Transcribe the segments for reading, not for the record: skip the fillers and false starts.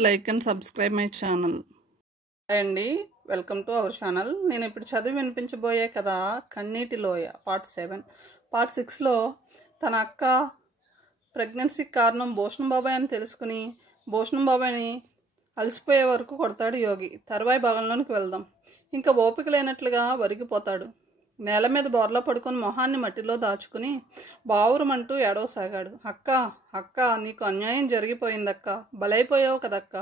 like and subscribe my channel. అండి welcome to our channel. నేను ఇప్పుడు చదివి వినిపించబోయే కథ కన్నీటి లోయ పార్ట్ 7. పార్ట్ 6లో తన అక్క ప్రెగ్నెన్సీకి కారణం భూషణం బాబాయ్ అని తెలుసుకుని భూషణం బాబాయ్ని అలసిపోయే వరకు కొడతాడు యోగి. తర్వాయి భాగంలోనికి వెళ్దాం. ఇంకా ఓపిక లేనట్లుగా వరిగిపోతాడు. నేల మీద బోర్లా పడుకొని మొహాన్ని మట్టిలో దాచుకుని బావురమంటూ ఏడవసాగాడు. అక్క అక్క నీకు అన్యాయం జరిగిపోయిందక్క, బలైపోయావు కదక్క.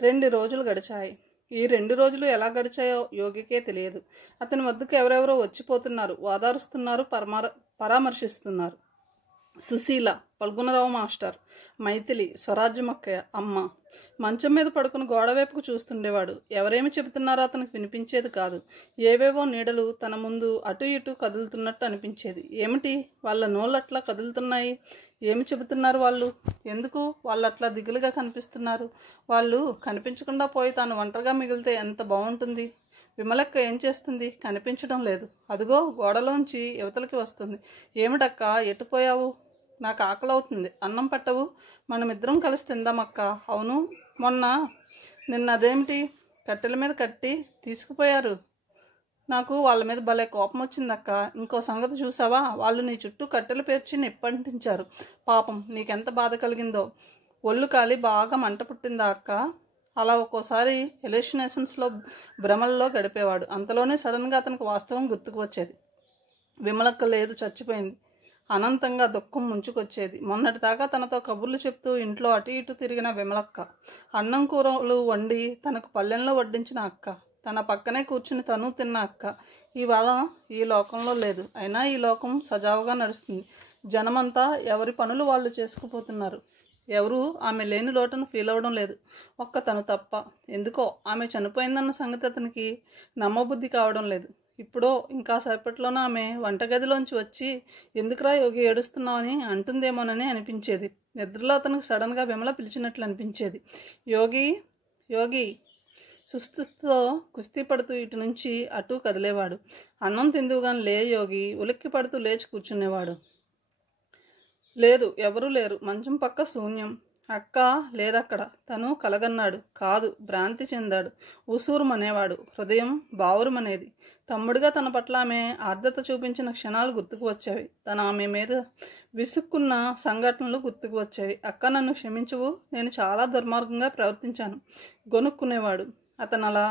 2 రోజులు గడిచాయి. ఈ 2 రోజులు ఎలా గడిచాయో యోగికే తెలియదు. అతని వద్దకు ఎవరెవరో వచ్చిపోతున్నారు, ఓదారుస్తున్నారు, పరామర్శిస్తున్నారు. సుశీల, పల్గుణరావు మాస్టర్, మైథిలి, స్వరాజ్యమక్కయ్య, అమ్మ. మంచం మీద పడుకుని గోడవైపుకు చూస్తుండేవాడు. ఎవరేమి చెబుతున్నారో అతనికి వినిపించేది కాదు. ఏవేవో నీడలు తన ముందు అటు ఇటు కదులుతున్నట్టు అనిపించేది. ఏమిటి వాళ్ళ నోళ్ళు అట్లా కదులుతున్నాయి? ఏమి చెబుతున్నారు వాళ్ళు? ఎందుకు వాళ్ళు అట్లా దిగులుగా కనిపిస్తున్నారు? వాళ్ళు కనిపించకుండా పోయి తాను ఒంటరిగా మిగిలితే ఎంత బాగుంటుంది. విమలక్క ఏం చేస్తుంది? కనిపించడం లేదు. అదిగో గోడలోంచి యువతలకి వస్తుంది. ఏమిటక్క ఎటుపోయావు? నాకు ఆకలి అవుతుంది, అన్నం పట్టవు? మనమిద్దరం కలిసి తిందామక్క. అవును, నిన్న అదేమిటి కట్టెల మీద కట్టి తీసుకుపోయారు. నాకు వాళ్ళ మీద భలే కోపం వచ్చిందక్క. ఇంకో సంగతి చూసావా? వాళ్ళు నీ చుట్టూ కట్టెలు పేర్చి నిప్పంటించారు. పాపం నీకెంత బాధ కలిగిందో. ఒళ్ళు కాలి బాగా మంట పుట్టిందా అక్క? అలా ఒక్కోసారి ఎలిషనేషన్స్లో భ్రమల్లో గడిపేవాడు. అంతలోనే సడన్గా అతనికి వాస్తవం గుర్తుకు వచ్చేది. విమలక్క లేదు, చచ్చిపోయింది. అనంతంగా దుఃఖం ముంచుకొచ్చేది. మొన్నటిదాకా తనతో కబుర్లు చెప్తూ ఇంట్లో అటు ఇటు తిరిగిన విమలక్క, అన్నం కూరలు వండి తనకు పళ్ళెంలో వడ్డించిన అక్క, తన పక్కనే కూర్చుని తను తిన్న అక్క ఇవాళ ఈ లోకంలో లేదు. అయినా ఈ లోకం సజావుగా నడుస్తుంది. జనమంతా ఎవరి పనులు వాళ్ళు చేసుకుపోతున్నారు. ఎవరు ఆమె లేని లోటును ఫీల్ అవ్వడం లేదు, ఒక్క తను తప్ప. ఎందుకో ఆమె చనిపోయిందన్న సంగతి అతనికి నమ్మబుద్ధి కావడం లేదు. ఇప్పుడో ఇంకా సేపట్లోనూ ఆమె వంటగదిలోంచి వచ్చి ఎందుకురా యోగి ఏడుస్తున్నావని అంటుందేమోనని అనిపించేది. నిద్రలో అతనికి సడన్గా విమల పిలిచినట్లు అనిపించేది. యోగి యోగి. సుస్థితో కుస్తీ పడుతూ ఇటు నుంచి అటు కదిలేవాడు. అన్నం తిందువుగాని లే యోగి. ఉలిక్కి పడుతూ లేచి కూర్చునేవాడు. లేదు, ఎవరూ లేరు. మంచం పక్క శూన్యం. అక్క లేదక్కడ. తను కలగన్నాడు కాదు, భ్రాంతి చెందాడు. ఉసూరుమనేవాడు. హృదయం బావురుమనేది. తమ్ముడిగా తన పట్ల ఆమె ఆర్ద్రత చూపించిన క్షణాలు గుర్తుకు వచ్చేవి. తన ఆమె మీద విసుక్కున్న సంఘటనలు గుర్తుకు వచ్చేవి. అక్క నన్ను క్షమించవు, నేను చాలా దుర్మార్గంగా ప్రవర్తించాను గొనుక్కునేవాడు. అతను అలా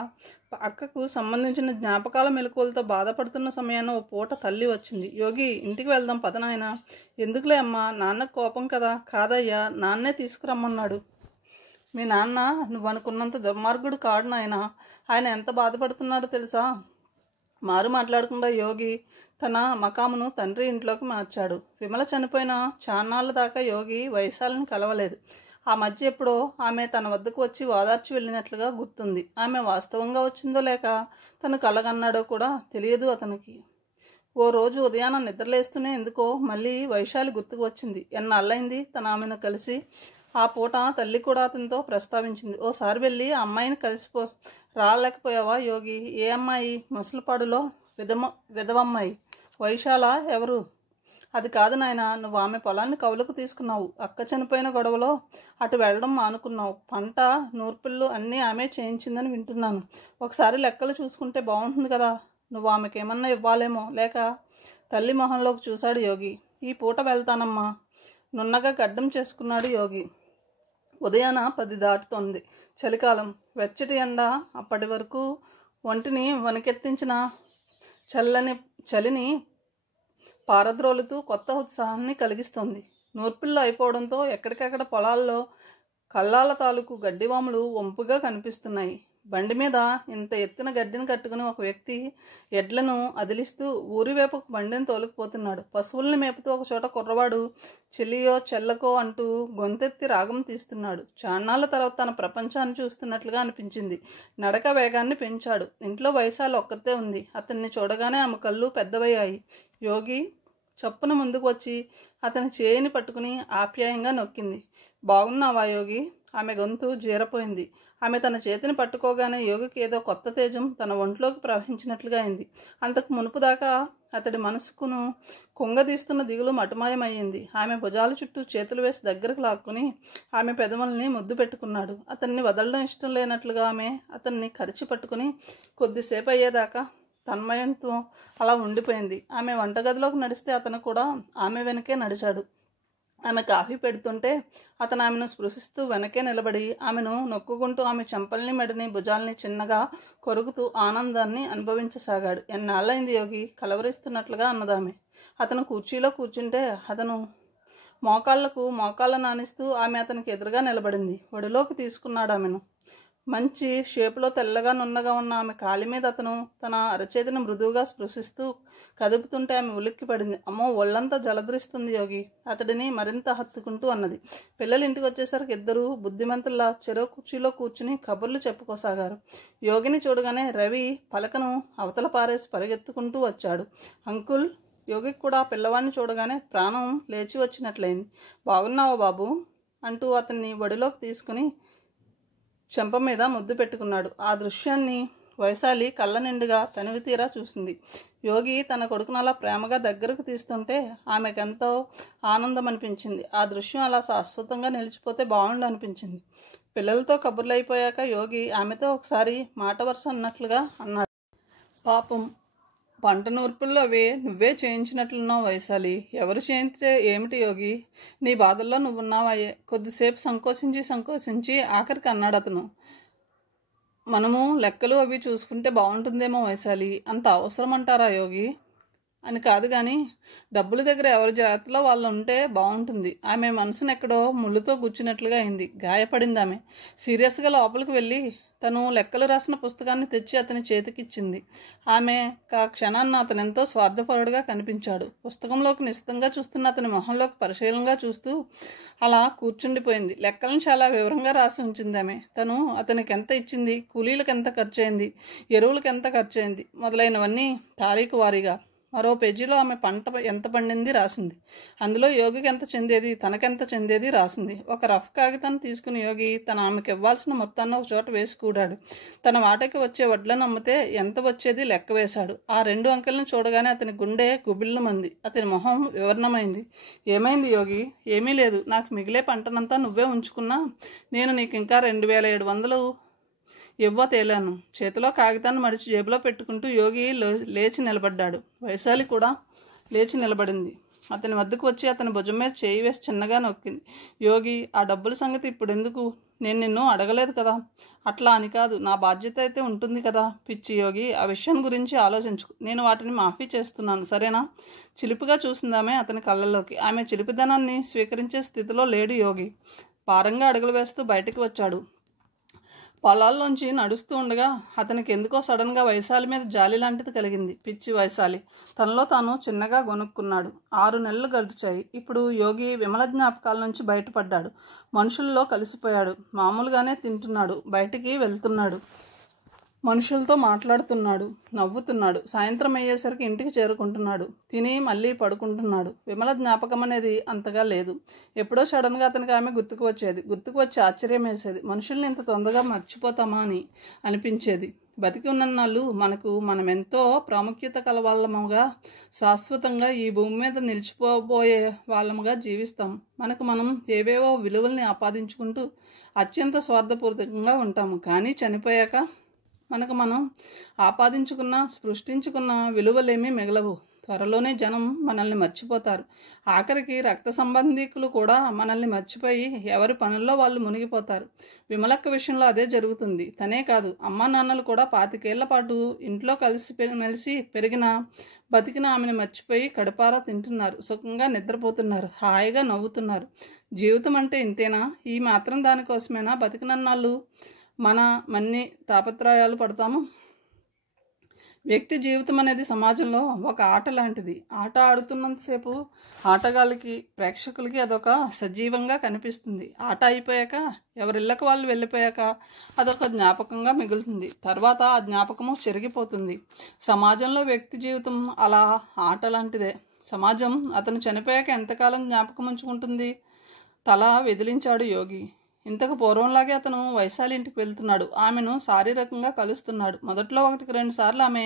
అక్కకు సంబంధించిన జ్ఞాపకాల మెలకువలతో బాధపడుతున్న సమయాన్ని ఓ పూట తల్లి వచ్చింది. యోగి ఇంటికి వెళ్దాం పద నాయన. ఎందుకులే అమ్మా, నాన్నకు కోపం కదా. కాదయ్యా, నాన్నే తీసుకురమ్మన్నాడు. మీ నాన్న నువ్వు అనుకున్నంత దుర్మార్గుడు కాడు నాయన. ఆయన ఎంత బాధపడుతున్నాడో తెలుసా? మారు మాట్లాడకుండా యోగి తన మకామును తండ్రి ఇంట్లోకి మార్చాడు. విమల చనిపోయిన చాన్నాళ్ళ దాకా యోగి వైశాలిని కలవలేదు. ఆ మధ్య ఎప్పుడో ఆమె తన వద్దకు వచ్చి ఓదార్చి వెళ్ళినట్లుగా గుర్తుంది. ఆమె వాస్తవంగా వచ్చిందో లేక తను కలగన్నాడో కూడా తెలియదు అతనికి. ఓ రోజు ఉదయాన నిద్రలేస్తూనే ఎందుకో మళ్ళీ వైశాలి గుర్తుకు వచ్చింది. ఎన్నాళ్ళైంది తన ఆమెను కలిసి. ఆ పూట తల్లి కూడా అతనితో ప్రస్తావించింది. ఓసారి వెళ్ళి ఆ అమ్మాయిని రాలేకపోయావా యోగి? ఏ అమ్మాయి? ముసలిపాడులో విధవమ్మాయి. వైశాల ఎవరు? అది కాదు నాయన, నువ్వు ఆమె పొలాన్ని కవులకు తీసుకున్నావు. అక్క చనిపోయిన గొడవలో అటు వెళ్ళడం మానుకున్నావు. పంట నూర్పిళ్ళు అన్నీ ఆమె చేయించిందని వింటున్నాను. ఒకసారి లెక్కలు చూసుకుంటే బాగుంటుంది కదా. నువ్వు ఆమెకేమన్నా ఇవ్వాలేమో. లేక తల్లి మొహంలోకి చూశాడు యోగి. ఈ పూట వెళ్తానమ్మా. నున్నగా గడ్డం చేసుకున్నాడు యోగి. ఉదయాన 10 దాటుతోంది. చలికాలం. వెచ్చటి ఎండ అప్పటి వరకు ఒంటిని వణికెత్తించిన చలిని పారద్రోలుతూ కొత్త ఉత్సాహాన్ని కలిగిస్తోంది. నూర్పిళ్ళు అయిపోవడంతో ఎక్కడికక్కడ పొలాల్లో కల్లాల తాలూకు గడ్డివాములు వంపుగా కనిపిస్తున్నాయి. బండి మీద ఇంత ఎత్తున గడ్డిని కట్టుకుని ఒక వ్యక్తి ఎడ్లను అదిలిస్తూ ఊరివేపుకు బండిని తోలుకుపోతున్నాడు. పశువుల్ని మేపుతూ ఒక చోట కుర్రవాడు చెల్లియో చెల్లకో అంటూ గొంతెత్తి రాగం తీస్తున్నాడు. చాన్నాళ్ళ తర్వాత తన ప్రపంచాన్ని చూస్తున్నట్లుగా అనిపించింది. నడక వేగాన్ని పెంచాడు. ఇంట్లో వైశాలి ఒక్కతే ఉంది. అతన్ని చూడగానే ఆమె కళ్ళు పెద్దవయ్యాయి. యోగి చప్పున ముందుకు వచ్చి అతని చేయిని పట్టుకుని ఆప్యాయంగా నొక్కింది. బాగున్నావా యోగి? ఆమె గొంతు జీరపోయింది. ఆమె తన చేతిని పట్టుకోగానే యోగికి ఏదో కొత్త తేజం తన ఒంట్లోకి ప్రవహించినట్లుగా అయింది. అంతకు మునుపు దాకా అతడి మనసుకును కుంగదీస్తున్న దిగులు మటుమాయమయ్యింది. ఆమె భుజాల చుట్టూ చేతులు వేసి దగ్గరకు లాక్కుని ఆమె పెదవుల్ని ముద్దు పెట్టుకున్నాడు. అతన్ని వదలడం ఇష్టం లేనట్లుగా ఆమె అతన్ని కరిచి పట్టుకుని కొద్దిసేపు అయ్యేదాకా తన్మయంతో అలా ఉండిపోయింది. ఆమె వంటగదిలోకి నడిస్తే అతను కూడా ఆమె వెనకే నడిచాడు. ఆమె కాఫీ పెడుతుంటే అతను ఆమెను స్పృశిస్తూ వెనకే నిలబడి ఆమెను నొక్కుకుంటూ ఆమె చెంపల్ని, మెడని, భుజాల్ని చిన్నగా కొరుకుతూ ఆనందాన్ని అనుభవించసాగాడు. ఎన్నాళ్ళైంది యోగి, కలవరిస్తున్నట్లుగా అన్నదామె. అతను కుర్చీలో కూర్చుంటే అతను మోకాళ్ళ నానిస్తూ ఆమె అతనికి ఎదురుగా నిలబడింది. ఒడిలోకి తీసుకున్నాడు ఆమెను. మంచి షేపులో తెల్లగా నున్నగా ఉన్న ఆమె కాలి మీద అతను తన అరచేతిని మృదువుగా స్పృశిస్తూ కదుపుతుంటే ఆమె ఉలిక్కి పడింది. అమ్మో, ఒళ్ళంతా జలధరిస్తుంది యోగి, అతడిని మరింత హత్తుకుంటూ అన్నది. పిల్లలు ఇంటికి వచ్చేసరికి ఇద్దరు బుద్ధిమంతుల్లా చెరో కుర్చీలో కూర్చుని కబుర్లు చెప్పుకోసాగారు. యోగిని చూడగానే రవి పలకను అవతల పారేసి పరిగెత్తుకుంటూ వచ్చాడు. అంకుల్! యోగికి కూడా ఆ పిల్లవాడిని చూడగానే ప్రాణం లేచి వచ్చినట్లయింది. బాగున్నావా బాబు అంటూ అతన్ని ఒడిలోకి తీసుకుని చెంప మీద ముద్దు పెట్టుకున్నాడు. ఆ దృశ్యాన్ని వైశాలి కళ్ళ నిండుగా తనివి తీరా చూసింది. యోగి తన కొడుకును అలా ప్రేమగా దగ్గరకు తీస్తుంటే ఆమెకెంతో ఆనందం అనిపించింది. ఆ దృశ్యం అలా శాశ్వతంగా నిలిచిపోతే బాగుండు అనిపించింది. పిల్లలతో కబుర్లు అయిపోయాక యోగి ఆమెతో ఒకసారి మాట వరుస అన్నట్లుగా అన్నాడు. పాపం, పంట నూర్పుల్లో అవే నువ్వే చేయించినట్లున్నావు వైశాలి. ఎవరు చేయించితే ఏమిటి యోగి, నీ బాధల్లో నువ్వున్నావాయే. కొద్దిసేపు సంకోచించి ఆఖరికి అన్నాడు అతను. మనము లెక్కలు అవి చూసుకుంటే బాగుంటుందేమో వైశాలి. అంత అవసరం అంటారా యోగి అని కాదు కానీ డబ్బుల దగ్గర ఎవరి జాగ్రత్తలో వాళ్ళు ఉంటే బాగుంటుంది. ఆమె మనసును ఎక్కడో ముళ్ళుతో గుచ్చినట్లుగా అయింది. గాయపడింది ఆమె. సీరియస్గా లోపలికి వెళ్ళి తను లెక్కలు రాసిన పుస్తకాన్ని తెచ్చి అతని చేతికిచ్చింది. ఆమె క్షణాన్న అతను ఎంతో స్వార్థపరుడుగా కనిపించాడు. పుస్తకంలోకి నిశ్చితంగా చూస్తున్న అతని మొహంలోకి పరిశీలనగా చూస్తూ అలా కూర్చుండిపోయింది. లెక్కలను చాలా వివరంగా రాసి ఉంచింది ఆమె. తను అతనికి ఎంత ఇచ్చింది, కూలీలకు ఎంత ఖర్చు అయింది, ఎరువులకు ఎంత ఖర్చు అయింది మొదలైనవన్నీ తారీఖు వారీగా. మరో పేజీలో ఆమె పంట ఎంత పండింది రాసింది. అందులో యోగికి ఎంత చెందేది, తనకెంత చెందేది రాసింది. ఒక రఫ్ కాగితాన్ని తీసుకుని యోగి తన ఆమెకు ఇవ్వాల్సిన మొత్తాన్ని ఒక చోట వేసి కూడాడు. తన వాటకి వచ్చే వడ్లను అమ్మితే ఎంత వచ్చేది లెక్క వేశాడు. ఆ 2 అంకెలను చూడగానే అతని గుండె గుబిళ్ళమంది. అతని మొహం వివరణమైంది. ఏమైంది యోగి? ఏమీ లేదు. నాకు మిగిలే పంటనంతా నువ్వే ఉంచుకున్నా నేను నీకు ఇంకా 2700 ఇవ్వ తేలాను. చేతిలో కాగితాన్ని మడిచి జేబులో పెట్టుకుంటూ యోగి లేచి నిలబడ్డాడు. వైశాలి కూడా లేచి నిలబడింది. అతని వద్దకు వచ్చి అతని భుజం మీద చేయి వేసి చిన్నగా నొక్కింది. యోగి, ఆ డబ్బుల సంగతి ఇప్పుడు ఎందుకు? నేను నిన్ను అడగలేదు కదా. అట్లా అని కాదు, నా బాధ్యత అయితే ఉంటుంది కదా. పిచ్చి యోగి, ఆ విషయం గురించి ఆలోచించుకు. నేను వాటిని మాఫీ చేస్తున్నాను, సరేనా? చిలిపిగా చూసిందామె అతని కళ్ళల్లోకి. ఆమె చిలిపిదనాన్ని స్వీకరించే స్థితిలో లేడు యోగి. భారంగా అడుగులు వేస్తూ బయటికి వచ్చాడు. పొలాల్లోంచి నడుస్తూ ఉండగా అతనికి ఎందుకో సడన్గా వైశాలి మీద జాలి లాంటిది కలిగింది. పిచ్చి వైశాలి, తనలో తాను చిన్నగా గొనుక్కున్నాడు. 6 నెలలు గడిచాయి. ఇప్పుడు యోగి విమల జ్ఞాపకాల నుంచి బయటపడ్డాడు. మనుషుల్లో కలిసిపోయాడు. మామూలుగానే తింటున్నాడు, బయటికి వెళ్తున్నాడు, మనుషులతో మాట్లాడుతున్నాడు, నవ్వుతున్నాడు. సాయంత్రం అయ్యేసరికి ఇంటికి చేరుకుంటున్నాడు. తిని మళ్ళీ పడుకుంటున్నాడు. విమల జ్ఞాపకం అనేది అంతగా లేదు. ఎప్పుడో సడన్గా అతనికి ఆమె గుర్తుకు వచ్చి ఆశ్చర్యం వేసేది. మనుషుల్ని ఇంత తొందరగా మర్చిపోతామా అని అనిపించేది. బతికి ఉన్నన్నాళ్ళు మనం ఎంతో ప్రాముఖ్యత కల వాళ్ళముగా, శాశ్వతంగా ఈ భూమి మీద నిలిచిపోబోయే వాళ్ళముగా జీవిస్తాం. మనం ఏవేవో విలువల్ని ఆపాదించుకుంటూ అత్యంత స్వార్థపూరితంగా ఉంటాము. కానీ చనిపోయాక మనం ఆపాదించుకున్న, సృష్టించుకున్న విలువలేమీ మిగలవు. త్వరలోనే జనం మనల్ని మర్చిపోతారు. ఆఖరికి రక్త సంబంధికులు కూడా మనల్ని మర్చిపోయి ఎవరి పనుల్లో వాళ్ళు మునిగిపోతారు. విమలక్క విషయంలో అదే జరుగుతుంది. తనే కాదు, అమ్మా నాన్నలు కూడా 25 ఏళ్ల పాటు ఇంట్లో మెలిసి పెరిగిన బతికిన ఆమెను మర్చిపోయి కడుపారా తింటున్నారు, సుఖంగా నిద్రపోతున్నారు, హాయిగా నవ్వుతున్నారు. జీవితం అంటే ఇంతేనా? ఈ మాత్రం దానికోసమేనా బతికినన్నాళ్ళు మన్ని తాపత్రయాలు పడతాము? వ్యక్తి జీవితం అనేది సమాజంలో ఒక ఆట లాంటిది. ఆట ఆడుతున్నంతసేపు ఆటగాళ్ళకి, ప్రేక్షకులకి అదొక సజీవంగా కనిపిస్తుంది. ఆట అయిపోయాక, ఎవరిళ్ళకి వాళ్ళు వెళ్ళిపోయాక అదొక జ్ఞాపకంగా మిగులుతుంది. తర్వాత ఆ జ్ఞాపకము చెరిగిపోతుంది. సమాజంలో వ్యక్తి జీవితం అలా ఆట లాంటిదే. సమాజం అతను చనిపోయాక ఎంతకాలం జ్ఞాపకం ఉంచుకుంటుంది? తల వెదిలించాడు యోగి. ఇంతకు పూర్వంలాగే అతను వైశాలి ఇంటికి వెళ్తున్నాడు. ఆమెను శారీరకంగా కలుస్తున్నాడు. మొదట్లో 1-2 సార్లు ఆమె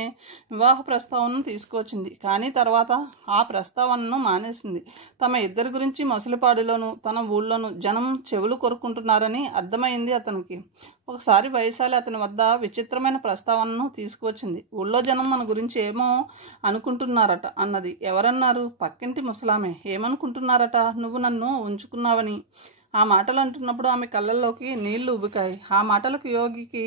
వివాహ ప్రస్తావనను తీసుకువచ్చింది. కానీ తర్వాత ఆ ప్రస్తావనను మానేసింది. తమ ఇద్దరి గురించి మసలిపాడులోనూ తన ఊళ్ళోనూ జనం చెవులు కొరుక్కుంటున్నారని అర్థమైంది అతనికి. ఒకసారి వైశాలి అతని వద్ద విచిత్రమైన ప్రస్తావనను తీసుకువచ్చింది. ఊళ్ళో జనం మన గురించి ఏమో అనుకుంటున్నారట అన్నది. ఎవరన్నారు? పక్కింటి ముసలామె. ఏమనుకుంటున్నారట? నువ్వు నన్ను ఉంచుకున్నావని. ఆ మాటలు అంటున్నప్పుడు ఆమె కళ్ళల్లోకి నీళ్లు ఉబికాయి. ఆ మాటలకు యోగికి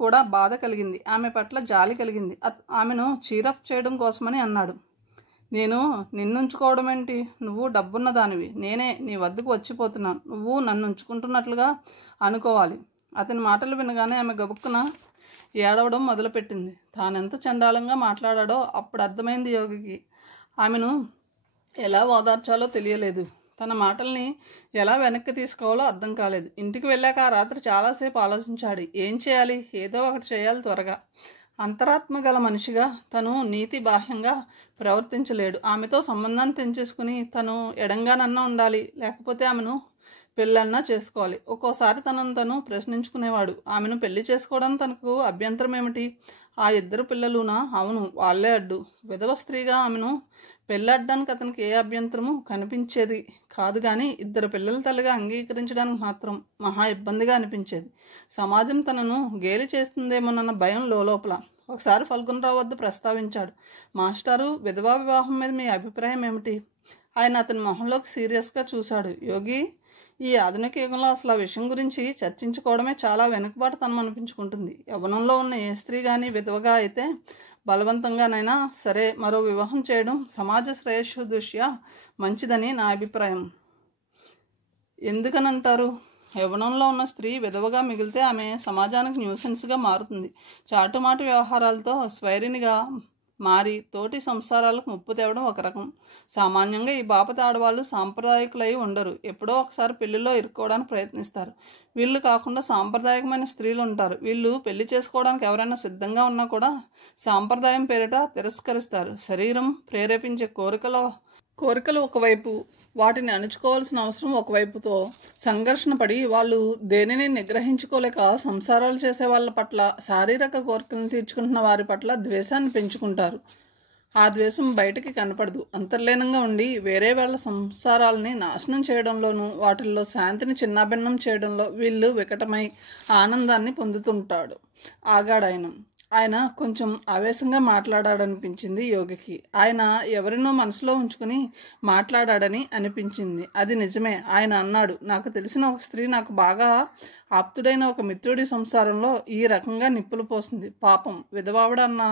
కూడా బాధ కలిగింది. ఆమె పట్ల జాలి కలిగింది. ఆమెను చీరప్ చేయడం కోసమని అన్నాడు, నేను నిన్నుంచుకోవడం ఏంటి? నువ్వు డబ్బున్న దానివి. నేనే నీ వద్దకు వచ్చిపోతున్నాను. నువ్వు నన్ను ఉంచుకుంటున్నట్లుగా అనుకోవాలి. అతని మాటలు వినగానే ఆమె గబుక్కున ఏడవడం మొదలుపెట్టింది. తానెంత చండాలంగా మాట్లాడాడో అప్పుడు అర్థమైంది యోగికి. ఆమెను ఎలా ఓదార్చాలో తెలియలేదు. తన మాటల్ని ఎలా వెనక్కి తీసుకోవాలో అర్థం కాలేదు. ఇంటికి వెళ్ళాక ఆ రాత్రి చాలాసేపు ఆలోచించాడు. ఏం చేయాలి? ఏదో ఒకటి చేయాలి త్వరగా. అంతరాత్మ గల మనిషిగా తను నీతి బాహ్యంగా ప్రవర్తించలేడు. ఆమెతో సంబంధాన్ని తెంచేసుకుని తను ఎడంగానన్నా ఉండాలి, లేకపోతే ఆమెను పెళ్ళన్నా చేసుకోవాలి. ఒక్కోసారి తను ప్రశ్నించుకునేవాడు, ఆమెను పెళ్లి చేసుకోవడం తనకు అభ్యంతరం ఏమిటి? ఆ ఇద్దరు పిల్లలునా? అవును, వాళ్లే అడ్డు. విధవ స్త్రీగా ఆమెను పెళ్ళాడడానికి అతనికి ఏ అభ్యంతరము కనిపించేది కాదు. కానీ ఇద్దరు పిల్లల తల్లిగా అంగీకరించడానికి మాత్రం మహా ఇబ్బందిగా అనిపించేది. సమాజం తనను గేలి చేస్తుందేమోనన్న భయం లోపల. ఒకసారి ఫల్గుణరావు వద్ద ప్రస్తావించాడు. మాస్టారు, విధవా వివాహం మీద మీ అభిప్రాయం ఏమిటి? ఆయన అతని మొహంలోకి సీరియస్గా చూశాడు. యోగి, ఈ ఆధునిక యుగంలో అసలు ఆ విషయం గురించి చర్చించుకోవడమే చాలా వెనుకబాటుతనం అనిపించుకుంటుంది. యవ్వనంలో ఉన్న ఏ స్త్రీ కానీ విధవగా అయితే బలవంతంగానైనా సరే మరో వివాహం చేయడం సమాజ శ్రేయస్సు దృష్ట్యా మంచిదని నా అభిప్రాయం. ఎందుకనంటారు? యవ్వనంలో ఉన్న స్త్రీ విధవగా మిగిలితే ఆమె సమాజానికి న్యూసెన్స్గా మారుతుంది. చాటుమాటు వ్యవహారాలతో స్వైరినిగా మారి తోటి సంసారాలకు ముప్పు తేవడం ఒక రకం. సామాన్యంగా ఈ బాపత ఆడవాళ్ళు సాంప్రదాయకులై ఉండరు. ఎప్పుడో ఒకసారి పెళ్లిలో ఇరుక్కోవడానికి ప్రయత్నిస్తారు. వీళ్ళు కాకుండా సాంప్రదాయకమైన స్త్రీలు ఉంటారు. వీళ్ళు పెళ్లి చేసుకోవడానికి ఎవరైనా సిద్ధంగా ఉన్నా కూడా సాంప్రదాయం పేరిట తిరస్కరిస్తారు. శరీరం ప్రేరేపించే కోరికలు ఒకవైపు, వాటిని అణుచుకోవాల్సిన అవసరం ఒకవైపుతో సంఘర్షణ పడి వాళ్ళు దేనిని నిగ్రహించుకోలేక సంసారాలు చేసే వాళ్ళ పట్ల, శారీరక కోరికలను తీర్చుకుంటున్న వారి పట్ల ద్వేషాన్ని పెంచుకుంటారు. ఆ ద్వేషం బయటికి కనపడదు. అంతర్లీనంగా ఉండి వేరే వాళ్ళ సంసారాలని నాశనం చేయడంలోనూ వాటిల్లో శాంతిని చిన్నాభిన్నం చేయడంలో వీళ్ళు వికటమై ఆనందాన్ని పొందుతుంటాడు. ఆయన కొంచెం ఆవేశంగా మాట్లాడాడనిపించింది యోగికి. ఆయన ఎవరినో మనసులో ఉంచుకుని మాట్లాడాడని అనిపించింది. అది నిజమే. ఆయన అన్నాడు, నాకు తెలిసిన ఒక స్త్రీ నాకు బాగా ఆప్తుడైన ఒక మిత్రుడి సంసారంలో ఈ రకంగా నిప్పులు పోసింది. పాపం, విధవావిడన్న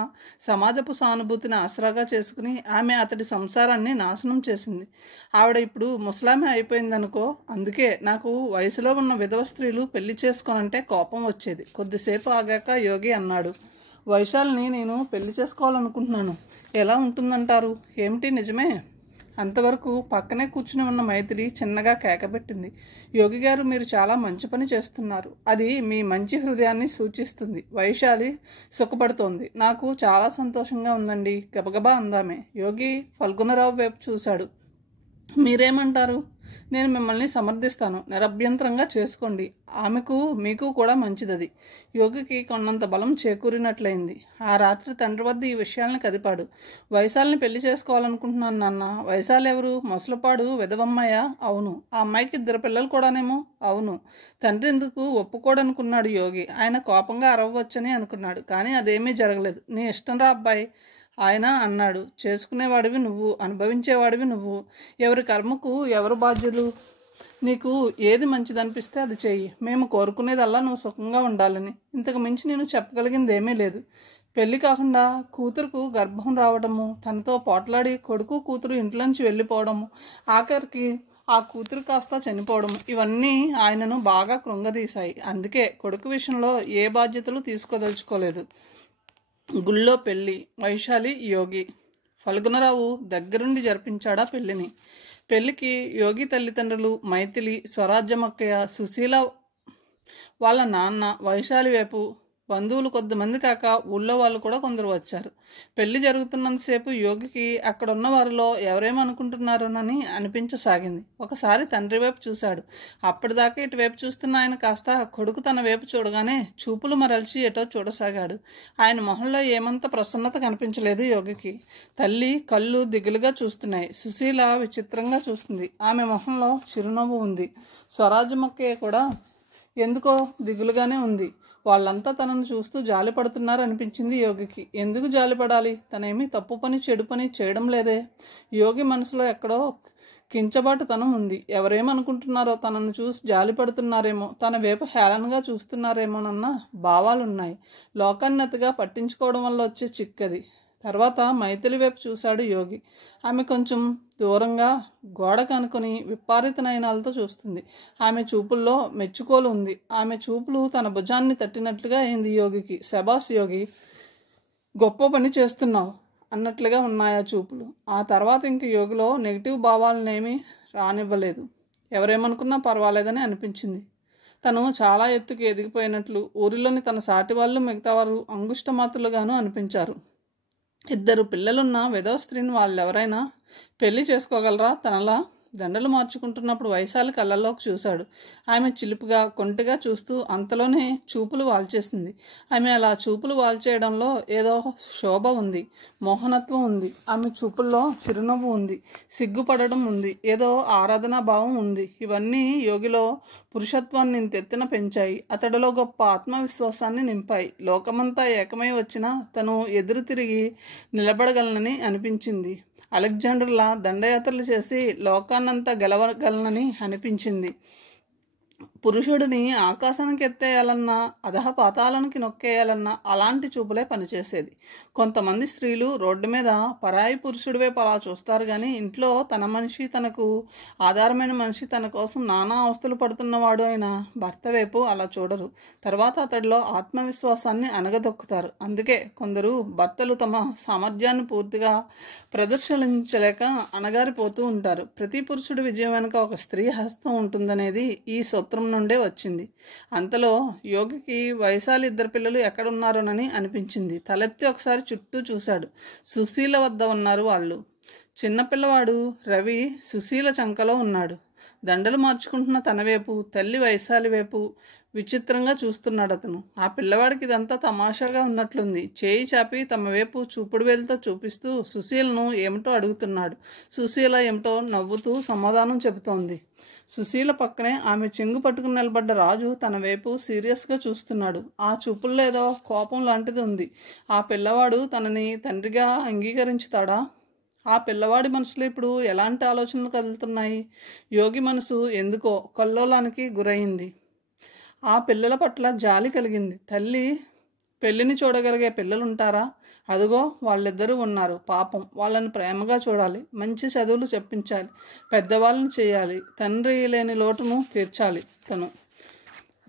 సమాజపు సానుభూతిని ఆసరాగా చేసుకుని ఆమె అతడి సంసారాన్ని నాశనం చేసింది. ఆవిడ ఇప్పుడు ముసలామె అయిపోయిందనుకో. అందుకే నాకు వయసులో ఉన్న విధవ స్త్రీలు పెళ్లి చేసుకోనంటే కోపం వచ్చేది. కొద్దిసేపు ఆగాక యోగి అన్నాడు, వైశాలిని నేను పెళ్లి చేసుకోవాలనుకుంటున్నాను. ఎలా ఉంటుందంటారు? ఏమిటి, నిజమే? అంతవరకు పక్కనే కూర్చుని ఉన్న మైథిలి చిన్నగా కేకబెట్టింది. యోగి గారు, మీరు చాలా మంచి పని చేస్తున్నారు. అది మీ మంచి హృదయాన్ని సూచిస్తుంది. వైశాలి సుఖపడుతోంది. నాకు చాలా సంతోషంగా ఉందండి, గబగబా అందామే. యోగి ఫల్గుణరావు వైపు చూశాడు. మీరేమంటారు? నేను మిమ్మల్ని సమర్థిస్తాను. నిరభ్యంతరంగా చేసుకోండి. ఆమెకు మీకు కూడా మంచిదది. యోగికి కొన్నంత బలం చేకూరినట్లయింది. ఆ రాత్రి తండ్రి వద్ద ఈ విషయాలను కదిపాడు. వైశాలిని పెళ్లి చేసుకోవాలనుకుంటున్నాను నాన్న. వైశాలి ఎవరు? మొసలపాడు విధవమ్మాయ? అవును. ఆ అమ్మాయికి 2 పిల్లలు కూడానేమో? అవును. తండ్రి ఎందుకు ఒప్పుకోడనుకున్నాడు యోగి. ఆయన కోపంగా అరవవచ్చని అనుకున్నాడు. కానీ అదేమీ జరగలేదు. నీ ఇష్టం రా అబ్బాయి ఆయన అన్నాడు. చేసుకునేవాడివి నువ్వు, అనుభవించేవాడివి నువ్వు. ఎవరి కర్మకు ఎవరు బాధ్యులు? నీకు ఏది మంచిదనిపిస్తే అది చెయ్యి. మేము కోరుకునేదల్లా నువ్వు సుఖంగా ఉండాలని. ఇంతకు మించి నేను చెప్పగలిగింది ఏమీ లేదు. పెళ్లి కాకుండా కూతురుకు గర్భం రావడము, తనతో పోట్లాడి కొడుకు కూతురు ఇంట్లోంచి వెళ్ళిపోవడము, ఆఖరికి ఆ కూతురు కాస్త చనిపోవడం, ఇవన్నీ ఆయనను బాగా కృంగదీశాయి. అందుకే కొడుకు విషయంలో ఏ బాధ్యతలు తీసుకోదలుచుకోలేదు. గుళ్ళో పెళ్లి. వైశాలి, యోగి. ఫల్గుణరావు దగ్గరుండి జరిపించాడా పెళ్లిని. పెళ్లికి యోగి తల్లిదండ్రులు, మైథిలి, స్వరాజ్యమక్కయ్య, సుశీల వాళ్ళ నాన్న వైశాలి వైపు బంధువులు కొద్దిమంది కాక ఊళ్ళో వాళ్ళు కూడా కొందరు వచ్చారు. పెళ్లి జరుగుతున్నంతసేపు యోగికి అక్కడ ఉన్న వారిలో ఎవరేమనుకుంటున్నారోనని అనిపించసాగింది. ఒకసారి తండ్రి వైపు చూశాడు. అప్పటిదాకా ఇటువైపు చూస్తున్న ఆయన కాస్త కొడుకు తన వైపు చూడగానే చూపులు మరల్చి ఎటో చూడసాగాడు. ఆయన మొహంలో ఏమంత ప్రసన్నత కనిపించలేదు యోగికి. తల్లి కళ్ళు దిగులుగా చూస్తున్నాయి. సుశీల విచిత్రంగా చూస్తుంది. ఆమె మొహంలో చిరునవ్వు ఉంది. స్వరాజ్యమక్కే కూడా ఎందుకో దిగులుగానే ఉంది. వాళ్ళంతా తనను చూస్తూ జాలి పడుతున్నారు అనిపించింది యోగికి. ఎందుకు జాలిపడాలి? తనేమి తప్పు పని చెడు పని చేయడం లేదే. యోగి మనసులో ఎక్కడో కించబాటుతనం ఉంది. ఎవరేమనుకుంటున్నారో, తనను చూసి జాలి పడుతున్నారేమో, తన వైపు హేళనగా చూస్తున్నారేమోనన్న భావాలున్నాయి. లోకాన్నతిగా పట్టించుకోవడం వల్ల వచ్చే చిక్కది. తర్వాత మైథిలి వైపు చూశాడు యోగి. ఆమె కొంచెం దూరంగా గోడ కనుకొని విప్పారిత నయనాలతో చూస్తుంది. ఆమె చూపుల్లో మెచ్చుకోలు ఉంది. ఆమె చూపులు తన భుజాన్ని తట్టినట్లుగా అయింది యోగికి. శబాస్ యోగి, గొప్ప పని చేస్తున్నావు అన్నట్లుగా ఉన్నాయి ఆ చూపులు. ఆ తర్వాత ఇంక యోగిలో నెగిటివ్ భావాలనేమీ రానివ్వలేదు. ఎవరేమనుకున్నా పర్వాలేదని అనిపించింది. తను చాలా ఎత్తుకు ఎదిగిపోయినట్లు, ఊరిలోని తన సాటి వాళ్ళు మిగతా వారు అంగుష్టమాతులుగాను అనిపించారు. 2 పిల్లలున్న విధవ స్త్రీని వాళ్ళెవరైనా పెళ్లి చేసుకోగలరా? తనలా దండలు మార్చుకుంటున్నప్పుడు వైశాలి కళ్ళల్లోకి చూశాడు. ఆమె చిలుపుగా కొంటిగా చూస్తూ అంతలోనే చూపులు వాల్చేసింది. ఆమె అలా చూపులు వాల్చేయడంలో ఏదో శోభ ఉంది, మోహనత్వం ఉంది. ఆమె చూపుల్లో చిరునవ్వు ఉంది, సిగ్గుపడడం ఉంది, ఏదో ఆరాధనా భావం ఉంది. ఇవన్నీ యోగిలో పురుషత్వాన్ని ఇంతెత్తున పెంచాయి. అతడిలో గొప్ప ఆత్మవిశ్వాసాన్ని నింపాయి. లోకమంతా ఏకమై వచ్చినా తను ఎదురు తిరిగి నిలబడగలనని అనిపించింది. అలెగ్జాండర్లా దండయాత్రలు చేసి లోకాన్నంతా గెలవగలనని అనిపించింది. పురుషుడిని ఆకాశానికి ఎత్తేయాలన్నా, అధహ పాతాళానికి నొక్కేయాలన్నా అలాంటి చూపులే పనిచేసేది. కొంతమంది స్త్రీలు రోడ్డు మీద పరాయి పురుషుడి వైపు అలా చూస్తారు కానీ ఇంట్లో తన మనిషి, తనకు ఆధారమైన మనిషి, తన కోసం నానా అవస్థలు పడుతున్నవాడు అయిన భర్త వైపు అలా చూడరు. తర్వాత అతడిలో ఆత్మవిశ్వాసాన్ని అణగదొక్కుతారు. అందుకే కొందరు భర్తలు తమ సామర్థ్యాన్ని పూర్తిగా ప్రదర్శించలేక అణగారిపోతూ ఉంటారు. ప్రతి పురుషుడి విజయం వెనుక ఒక స్త్రీ హస్తం ఉంటుందనేది ఈ సూత్రం నుండే వచ్చింది. అంతలో యోగికి వైశాలి 2 పిల్లలు ఎక్కడున్నారోనని అనిపించింది. తలెత్తి ఒకసారి చుట్టూ చూశాడు. సుశీల వద్ద ఉన్నారు వాళ్ళు. చిన్నపిల్లవాడు రవి సుశీల చంకలో ఉన్నాడు. దండలు మార్చుకుంటున్న తన వైపు, తల్లి వైశాలి వైపు విచిత్రంగా చూస్తున్నాడు అతను. ఆ పిల్లవాడికి ఇదంతా తమాషాగా ఉన్నట్లుంది. చేయి చాపి తమ వైపు చూపుడు వేలుతో చూపిస్తూ సుశీలను ఏమిటో అడుగుతున్నాడు. సుశీల ఏమిటో నవ్వుతూ సమాధానం చెబుతోంది. సుశీల పక్కనే ఆమె చెంగు పట్టుకుని నిలబడ్డ రాజు తన వైపు సీరియస్గా చూస్తున్నాడు. ఆ చూపుల్లో ఏదో కోపం లాంటిది ఉంది. ఆ పిల్లవాడు తనని తండ్రిగా అంగీకరించుతాడా? ఆ పిల్లవాడి మనసులో ఇప్పుడు ఎలాంటి ఆలోచనలు కదులుతున్నాయి? యోగి మనసు ఎందుకో కల్లోలానికి గురైంది. ఆ పిల్లల పట్ల జాలి కలిగింది. తల్లి పెళ్ళిని చూడగలిగే పిల్లలుంటారా? అదిగో వాళ్ళిద్దరూ ఉన్నారు. పాపం, వాళ్ళని ప్రేమగా చూడాలి, మంచి చదువులు చెప్పించాలి, పెద్దవాళ్ళని చేయాలి, తండ్రి లేని లోటును తీర్చాలి. తను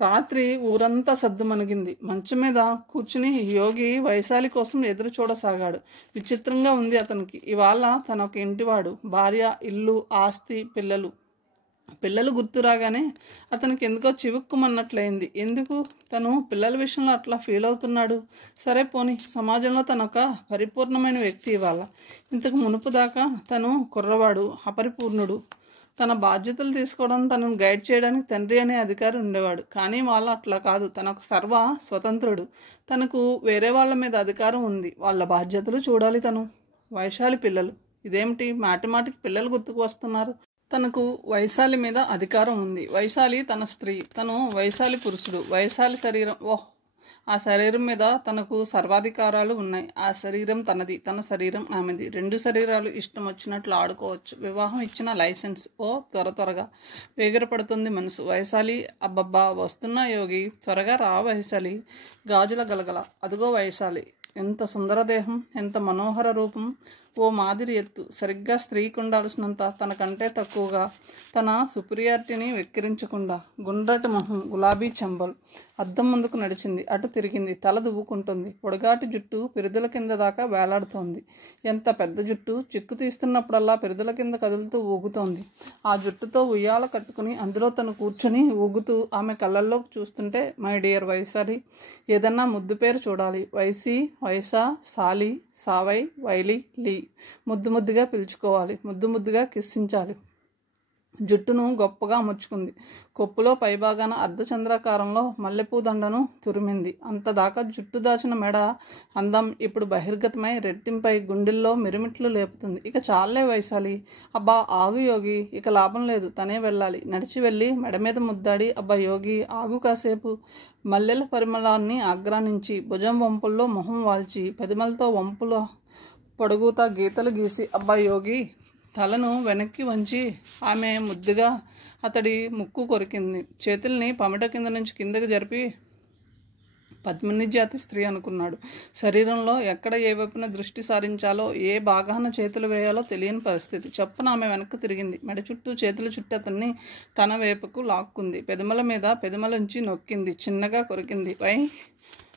రాత్రి ఊరంతా సద్దుమణిగింది. మంచం మీద కూర్చుని యోగి వైశాలి కోసం ఎదురు చూడసాగాడు. విచిత్రంగా ఉంది అతనికి. ఇవాళ తనొక ఇంటివాడు, భార్య, ఇల్లు, ఆస్తి, పిల్లలు గుర్తు రాగానే అతనికి ఎందుకో చివుక్కుమన్నట్లయింది. ఎందుకు తను పిల్లల విషయంలో అట్లా ఫీల్ అవుతున్నాడు? సరే పోని, సమాజంలో తను ఒక పరిపూర్ణమైన వ్యక్తి. ఇవాళ ఇంతకు మునుపు దాకా తను కుర్రవాడు, అపరిపూర్ణుడు. తన బాధ్యతలు తీసుకోవడం, తనను గైడ్ చేయడానికి తండ్రి అనే అధికారి ఉండేవాడు. కానీ వాళ్ళు అట్లా కాదు. తనకు సర్వ స్వతంత్రుడు. తనకు వేరే వాళ్ళ మీద అధికారం ఉంది. వాళ్ళ బాధ్యతలు చూడాలి తను. వైశాలి పిల్లలు, ఇదేమిటి మాటిమాటికి పిల్లలు గుర్తుకు వస్తున్నారు? తనకు వైశాలి మీద అధికారం ఉంది. వైశాలి తన స్త్రీ, తను వైశాలి పురుషుడు. వైశాలి శరీరం, ఆ శరీరం మీద తనకు సర్వాధికారాలు ఉన్నాయి. ఆ శరీరం తనది, తన శరీరం ఆమెది. 2 శరీరాలు ఇష్టం వచ్చినట్లు ఆడుకోవచ్చు. వివాహం ఇచ్చిన లైసెన్స్. త్వరగా వేగిరపడుతుంది మనసు. వైశాలి, అబ్బబ్బా వస్తున్నా యోగి, త్వరగా రా వైశాలి. గాజుల గలగల, అదుగో వైశాలి. ఎంత సుందర దేహం, ఎంత మనోహర రూపం. ఓ మాదిరి ఎత్తు, సరిగ్గా స్త్రీకి ఉండాల్సినంత తనకంటే తక్కువగా, తన సుపీరియారిటీని వెక్కిరించకుండా, గుండ్రటి మొహం, గులాబీ చెంబలు. అద్దం ముందుకు నడిచింది, అటు తిరిగింది, తల దువ్వుకుంటుంది. పొడగాటి జుట్టు పిరుదుల కింద దాకా వేలాడుతోంది. ఎంత పెద్ద జుట్టు! చిక్కు తీస్తున్నప్పుడల్లా పిరుదుల కింద కదులుతూ ఊగుతోంది. ఆ జుట్టుతో ఉయ్యాల కట్టుకుని అందులో తను కూర్చొని ఊగుతూ ఆమె కళ్ళల్లోకి చూస్తుంటే, మై డియర్ వైశాలి, ఏదన్నా ముద్దు పేరు చూడాలి. వైసీ, వైసా, సాలి, సావై, వైలి, లీ ముద్దు ముద్దుగా పిలుచుకోవాలి, ముద్దు ముద్దుగా కిస్సించాలి. జుట్టును గొప్పగా ముచ్చుకుంది. కొప్పులో పైభాగాన అర్ధచంద్రాకారంలో మల్లెపూ దండను తురిమింది. అంతదాకా జుట్టు దాచిన మెడ అందం ఇప్పుడు బహిర్గతమై రెట్టింపై గుండెల్లో మిరుమిట్లు లేపుతుంది. ఇక చాలే వైశాలి, అబ్బా ఆగు యోగి, ఇక లాభం లేదు, తనే వెళ్ళాలి. నడిచి వెళ్ళి మెడ మీద ముద్దాడి, అబ్బా యోగి ఆగు కాసేపు. మల్లెల పరిమళాన్ని ఆగ్రానించి భుజం వంపుల్లో మొహం వాల్చి పెదమలతో వంపుల పొడుగుతా గీతలు గీసి, అబ్బా యోగి తలను వెనక్కి వంచి ఆమె ముద్దుగా అతడి ముక్కు కొరికింది. చేతుల్ని పమిట కింద నుంచి కిందకి జరిపి పద్మిని జాతి స్త్రీ అనుకున్నాడు. శరీరంలో ఎక్కడ ఏ వైపున దృష్టి సారించాలో, ఏ భాగాన చేతులు వేయాలో తెలియని పరిస్థితి. చప్పున ఆమె వెనక్కు తిరిగింది. మెడ చుట్టూ చేతుల చుట్టూ అతన్ని తన వైపుకు లాక్కుంది. పెదమల మీద పెదమలుంచి నొక్కింది, చిన్నగా కొరికింది. వై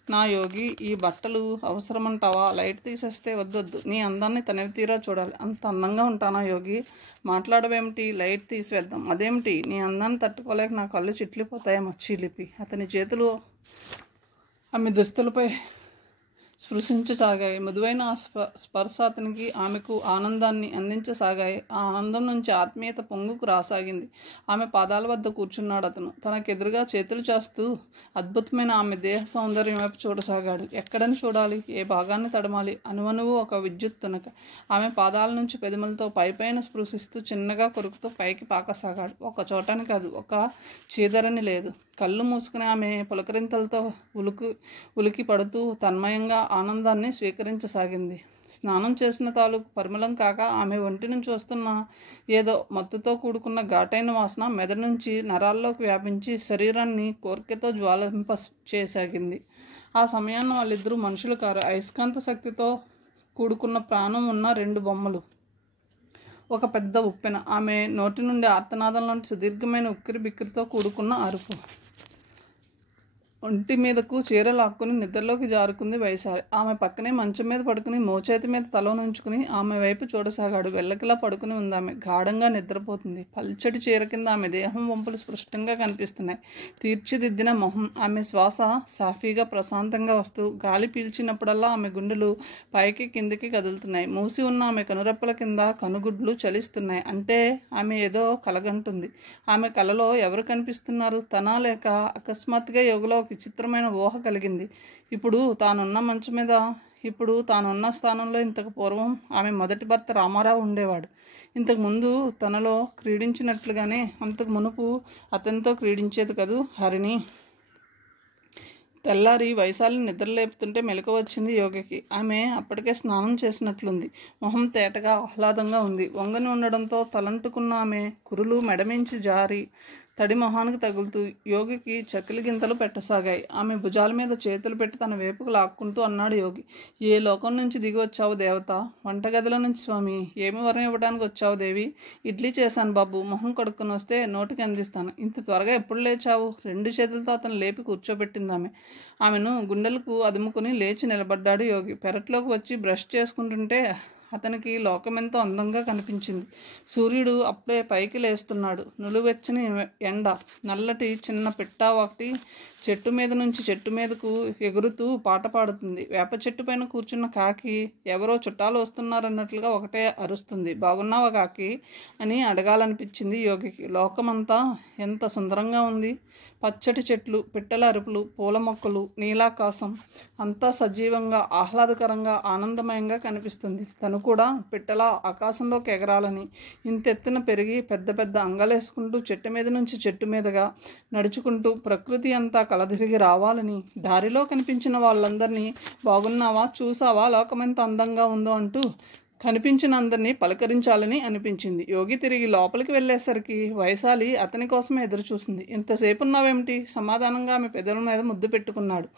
నా యోగి, ఈ బట్టలు అవసరమంటావా? లైట్ తీసేస్తే వద్దొద్దు, నీ అందాన్ని తనివి తీరా చూడాలి. అంత అందంగా ఉంటానా యోగి? మాట్లాడవేమిటి? లైట్ తీసివేద్దాం. అదేమిటి? నీ అందాన్ని తట్టుకోలేక నా కళ్ళు చిట్లిపోతాయేమో. చిలిపి. అతని చేతులు ఆమె దుస్తులపై స్పృశించసాగాయి. మృదువైన ఆ స్పర్శ అతనికి ఆమెకు ఆనందాన్ని అందించసాగాయి. ఆ ఆనందం నుంచి ఆత్మీయత పొంగుకు రాసాగింది. ఆమె పాదాల వద్ద కూర్చున్నాడు అతను. తనకెదురుగా చేతులు చేస్తూ అద్భుతమైన ఆమె దేహ సౌందర్యం వైపు చూడసాగాడు. ఎక్కడని చూడాలి? ఏ భాగాన్ని తడమాలి? అనువనువు ఒక విద్యుత్ తునక. ఆమె పాదాల నుంచి పెదములతో పైపైన స్పృశిస్తూ చిన్నగా కొరుకుతూ పైకి పాకసాగాడు. ఒక చోటని కాదు, ఒక చీదరని లేదు. కళ్ళు మూసుకుని ఆమె పులకరింతలతో ఉలికి పడుతూ తన్మయంగా ఆనందాన్ని స్వీకరించసాగింది. స్నానం చేసిన తాలూకు పరిమళం కాక ఆమె ఒంటి నుంచి వస్తున్న ఏదో మత్తుతో కూడుకున్న ఘాటైన వాసన మెదడు నుంచి నరాల్లోకి వ్యాపించి శరీరాన్ని కోరికతో జ్వాలింప చేయసాగింది. ఆ సమయాన్ని వాళ్ళిద్దరూ మనుషులు కారు, అయస్కాంత శక్తితో కూడుకున్న ప్రాణం ఉన్న రెండు బొమ్మలు. ఒక పెద్ద ఉప్పెన. ఆమె నోటి నుండి ఆర్తనాదంలోని సుదీర్ఘమైన ఉక్కిరి బిక్కిరితో కూడుకున్న అరుపు. ఒంటి మీదకు చీర లాక్కుని నిద్రలోకి జారుకుంది వైశాలి. ఆమె పక్కనే మంచం మీద పడుకుని మోచేతి మీద తల నుంచుకుని ఆమె వైపు చూడసాగాడు. వెళ్ళకిలా పడుకుని ఉంది ఆమె. గాఢంగా నిద్రపోతుంది. పల్చటి చీర కింద ఆమె దేహం వంపులు స్పష్టంగా కనిపిస్తున్నాయి. తీర్చిదిద్దిన మొహం. ఆమె శ్వాస సాఫీగా ప్రశాంతంగా వస్తూ గాలి పీల్చినప్పుడల్లా ఆమె గుండెలు పైకి కిందికి కదులుతున్నాయి. మూసి ఉన్న ఆమె కనురెప్పల కింద కనుగుడ్లు చలిస్తున్నాయి. అంటే ఆమె ఏదో కలగంటుంది. ఆమె కలలో ఎవరు కనిపిస్తున్నారు? తనా లేక? అకస్మాత్తుగా యోగలో విచిత్రమైన ఊహ కలిగింది. ఇప్పుడు తానున్న స్థానంలో ఇంతకు పూర్వం ఆమె మొదటి భర్త రామారావు ఉండేవాడు. ఇంతకు ముందు తనలో క్రీడించినట్లుగానే అంతకు మునుపు అతనితో క్రీడించేది కదూ హరిణి. తెల్లారి వైశాలిని నిద్రలేపుతుంటే మెలకువ వచ్చింది యోగికి. ఆమె అప్పటికే స్నానం చేసినట్లుంది. మొహం తేటగా ఆహ్లాదంగా ఉంది. వంగని ఉండడంతో తలంటుకున్న ఆమె కురులు మెడమించి జారి తడి మొహానికి తగులుతూ యోగికి చకిలి గింతలు పెట్టసాగాయి. ఆమె భుజాల మీద చేతులు పెట్టి తన వైపుకు లాక్కుంటూ అన్నాడు యోగి. ఏ లోకం నుంచి దిగి వచ్చావు దేవత? వంటగదిలో నుంచి స్వామి. ఏమి వరం ఇవ్వడానికి వచ్చావు దేవి? ఇడ్లీ చేశాను బాబు, మొహం కడుక్కుని వస్తే నోటికి అందిస్తాను. ఇంత త్వరగా ఎప్పుడు లేచావు? రెండు చేతులతో అతను లేపి కూర్చోబెట్టింది ఆమె. ఆమెను గుండెలకు అదుముకుని లేచి నిలబడ్డాడు యోగి. పెరట్లోకి వచ్చి బ్రష్ చేసుకుంటుంటే అతనికి లోకమెంతో అందంగా కనిపించింది. సూర్యుడు అప్పుడే పైకి లేస్తున్నాడు. నులువెచ్చని ఎండ. నల్లటి చిన్న పిట్ట ఒకటి చెట్టు మీద నుంచి చెట్టు మీదకు ఎగురుతూ పాట పాడుతుంది. వేప చెట్టు పైన కూర్చున్న కాకి ఎవరో చుట్టాలు వస్తున్నారన్నట్లుగా ఒకటే అరుస్తుంది. బాగున్నావా కాకి అని అడగాలనిపించింది యోగికి. లోకమంతా ఎంత సుందరంగా ఉంది. పచ్చటి చెట్లు, పిట్టల అరుపులు, పూల మొక్కలు, నీలాకాశం అంతా సజీవంగా, ఆహ్లాదకరంగా, ఆనందమయంగా కనిపిస్తుంది. తను కూడా పిట్టలా ఆకాశంలోకి ఎగరాలని, ఇంతెత్తున పెరిగి పెద్ద పెద్ద అంగలేసుకుంటూ చెట్టు మీద నుంచి చెట్టు మీదగా నడుచుకుంటూ ప్రకృతి అంతా కలదిరిగి రావాలని, దారిలో కనిపించిన వాళ్ళందరినీ బాగున్నావా, చూసావా లోకమెంత అందంగా ఉందో అంటూ కనిపించిన అందరినీ పలకరించాలని అనిపించింది. యోగి తిరిగి లోపలికి వెళ్ళేసరికి వైశాలి అతని కోసమే ఎదురు చూసింది. ఇంతసేపు ఉన్నావేమిటి? సమాధానంగా ఆమె పెదవుల మీద ముద్దు పెట్టుకున్నాడు.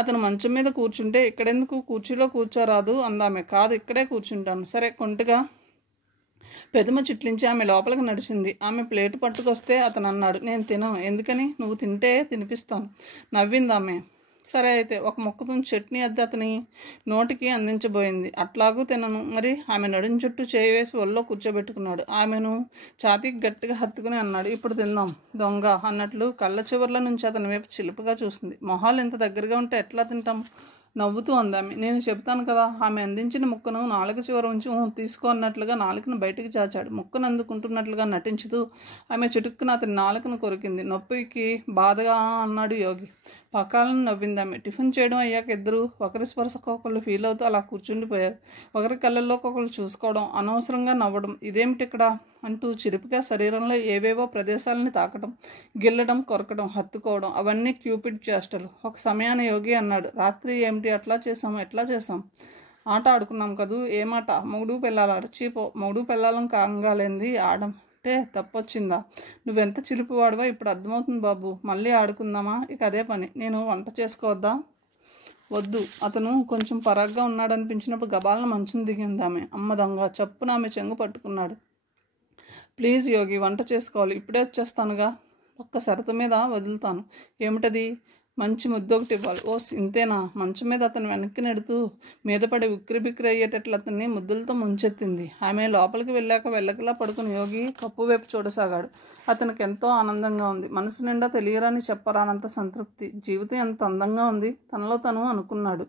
అతను మంచం మీద కూర్చుంటే ఇక్కడెందుకు, కుర్చీలో కూర్చోరాదు అందామె. కాదు, ఇక్కడే కూర్చుంటాను. సరే. కొంటగా పెదమ చిట్లించి ఆమె లోపలికి నడిచింది. ఆమె ప్లేటు పట్టుకొస్తే అతను అన్నాడు, నేను తినను. ఎందుకని? నువ్వు తింటే తినిపిస్తాను. నవ్వింది ఆమె. సరే అయితే. ఒక ముక్క తుంచి చట్నీ అద్ది అతని నోటికి అందించబోయింది. అట్లాగూ తినను. మరి? ఆమె నడుం చుట్టూ చేయి వేసి ఒళ్ళో కూర్చోబెట్టుకున్నాడు. ఆమెను ఛాతీకి గట్టిగా హత్తుకుని అన్నాడు, ఇప్పుడు తిందాం. దొంగ అన్నట్లు కళ్ళ చివర్ల నుంచి అతని వైపు చిలుపుగా చూసింది. మొహాలు ఎంత దగ్గరగా ఉంటే ఎట్లా తింటాం? నవ్వుతూ అందామె. నేను చెబుతాను కదా. ఆమె అందించిన ముక్కను నాలుక చివర ఉంచి తీసుకో అన్నట్లుగా నాలుకను బయటికి చాచాడు. ముక్కను అందుకుంటున్నట్లుగా నటించుతూ ఆమె చిటుక్కున అతని నాలుకను కొరికింది. నొప్పికి బాధగా అన్నాడు యోగి. పకాలను నవ్వింది ఆమె. టిఫిన్ చేయడం అయ్యాక ఇద్దరు ఒకరి స్పర్శకు ఒకళ్ళు ఫీల్ అవుతూ అలా కూర్చుండిపోయారు. ఒకరి కళ్ళల్లోకి ఒకళ్ళు చూసుకోవడం, అనవసరంగా నవ్వడం. ఇదేమిటి ఇక్కడ అంటూ చిరుపుగా శరీరంలో ఏవేవో ప్రదేశాలని తాకడం, గిల్లడం, కొరకడం, హత్తుకోవడం, అవన్నీ క్యూపిడ్ చేష్టలు. ఒక సమయాన్ని యోగి అన్నాడు, రాత్రి ఏమిటి అట్లా చేసాం? ఎట్లా చేసాం? ఆట ఆడుకున్నాం కదూ. ఏమాట? మొగుడు పెళ్ళాలి. అరచిపో. మొగుడు పెళ్ళాలం కాంగాలేంది ఆడం అంటే తప్పొచ్చిందా? నువ్వెంత చిలుపువాడువో ఇప్పుడు అర్థమవుతుంది బాబు. మళ్ళీ ఆడుకుందామా? ఇక అదే పని. నేను వంట చేసుకోవద్దా? వద్దు. అతను కొంచెం పరాగ్గా ఉన్నాడనిపించినప్పుడు గబాలను మంచుని దిగింది ఆమె. అమ్మ దొంగ చప్పున ఆమె చెంగు పట్టుకున్నాడు. ప్లీజ్ యోగి, వంట చేసుకోవాలి. ఇప్పుడే వచ్చేస్తానుగా. ఒక్క షరతు మీద వదులుతాను. ఏమిటది? మంచి ముద్దు ఒకటి ఇవ్వాలి. ఓ ఇంతేనా? మంచం మీద అతను వెనక్కి నెడుతూ మీద పడి ఉక్కిరి బిక్కిరి అయ్యేటట్లు అతన్ని ముద్దులతో ముంచెత్తింది. ఆమె లోపలికి వెళ్ళకలా పడుకుని యోగి కప్పు వైపు చూడసాగాడు. అతనికి ఎంతో ఆనందంగా ఉంది. మనసు నిండా తెలియరాని చెప్పరానంత సంతృప్తి. జీవితం ఎంత అందంగా ఉంది తనలో తను అనుకున్నాడు.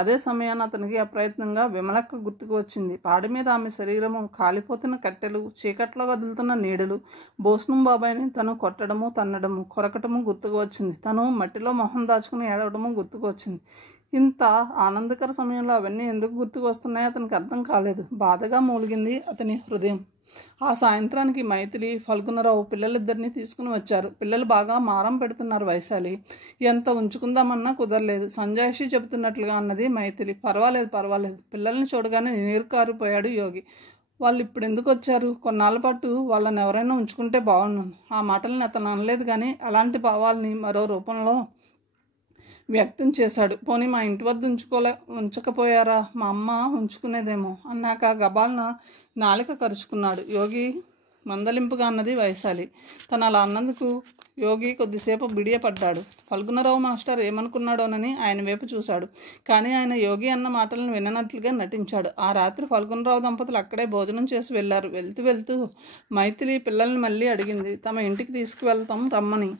అదే సమయాన్ని అతనికి అప్రయత్నంగా విమలక్క గుర్తుకు వచ్చింది. పాడి మీద ఆమె శరీరము, కాలిపోతున్న కట్టెలు, చీకట్లో కదులుతున్న నీడలు, భోస్నం బాబాయిని తను కొట్టడము, తన్నడము, కొరకటము గుర్తుకు వచ్చింది. తను మట్టిలో మొహం దాచుకుని ఏడవడము గుర్తుకు వచ్చింది. ఇంత ఆనందకర సమయంలో అవన్నీ ఎందుకు గుర్తుకు వస్తున్నాయో అతనికి అర్థం కాలేదు. బాధగా మూలిగింది అతని హృదయం. ఆ సాయంత్రానికి మైథిలి, ఫల్గుణరావు పిల్లలిద్దరినీ తీసుకుని వచ్చారు. పిల్లలు బాగా మారం పెడుతున్నారు వైశాలి. ఎంత ఉంచుకుందామన్నా కుదరలేదు. సంజాయిషి చెబుతున్నట్లుగా అన్నది మైథిలి. పర్వాలేదు. పిల్లల్ని చూడగానే నీరు కారిపోయాడు యోగి. వాళ్ళు ఇప్పుడు ఎందుకు వచ్చారు? కొన్నాళ్ళ పాటు వాళ్ళని ఎవరైనా ఉంచుకుంటే బాగున్నాను. ఆ మాటల్ని అతను అనలేదు, కానీ అలాంటి భావాల్ని మరో రూపంలో వ్యక్తం చేశాడు. పోనీ మా ఇంటి వద్ద ఉంచకపోయారా? మా అమ్మ ఉంచుకునేదేమో అన్నాక గబాల్న నాలిక కరుచుకున్నాడు. యోగి మందలింపుగా అన్నది వైశాలి. తను అలా అన్నందుకు యోగి కొద్దిసేపు బిడియపడ్డాడు. ఫల్గుణరావు మాస్టర్ ఏమనుకున్నాడోనని ఆయన వైపు చూశాడు. కానీ ఆయన యోగి అన్న మాటలను విననట్లుగా నటించాడు. ఆ రాత్రి ఫల్గుణరావు దంపతులు అక్కడే భోజనం చేసి వెళ్ళారు. వెళ్తూ మైథిలి పిల్లల్ని మళ్ళీ అడిగింది తమ ఇంటికి తీసుకువెళ్తాం రమ్మని.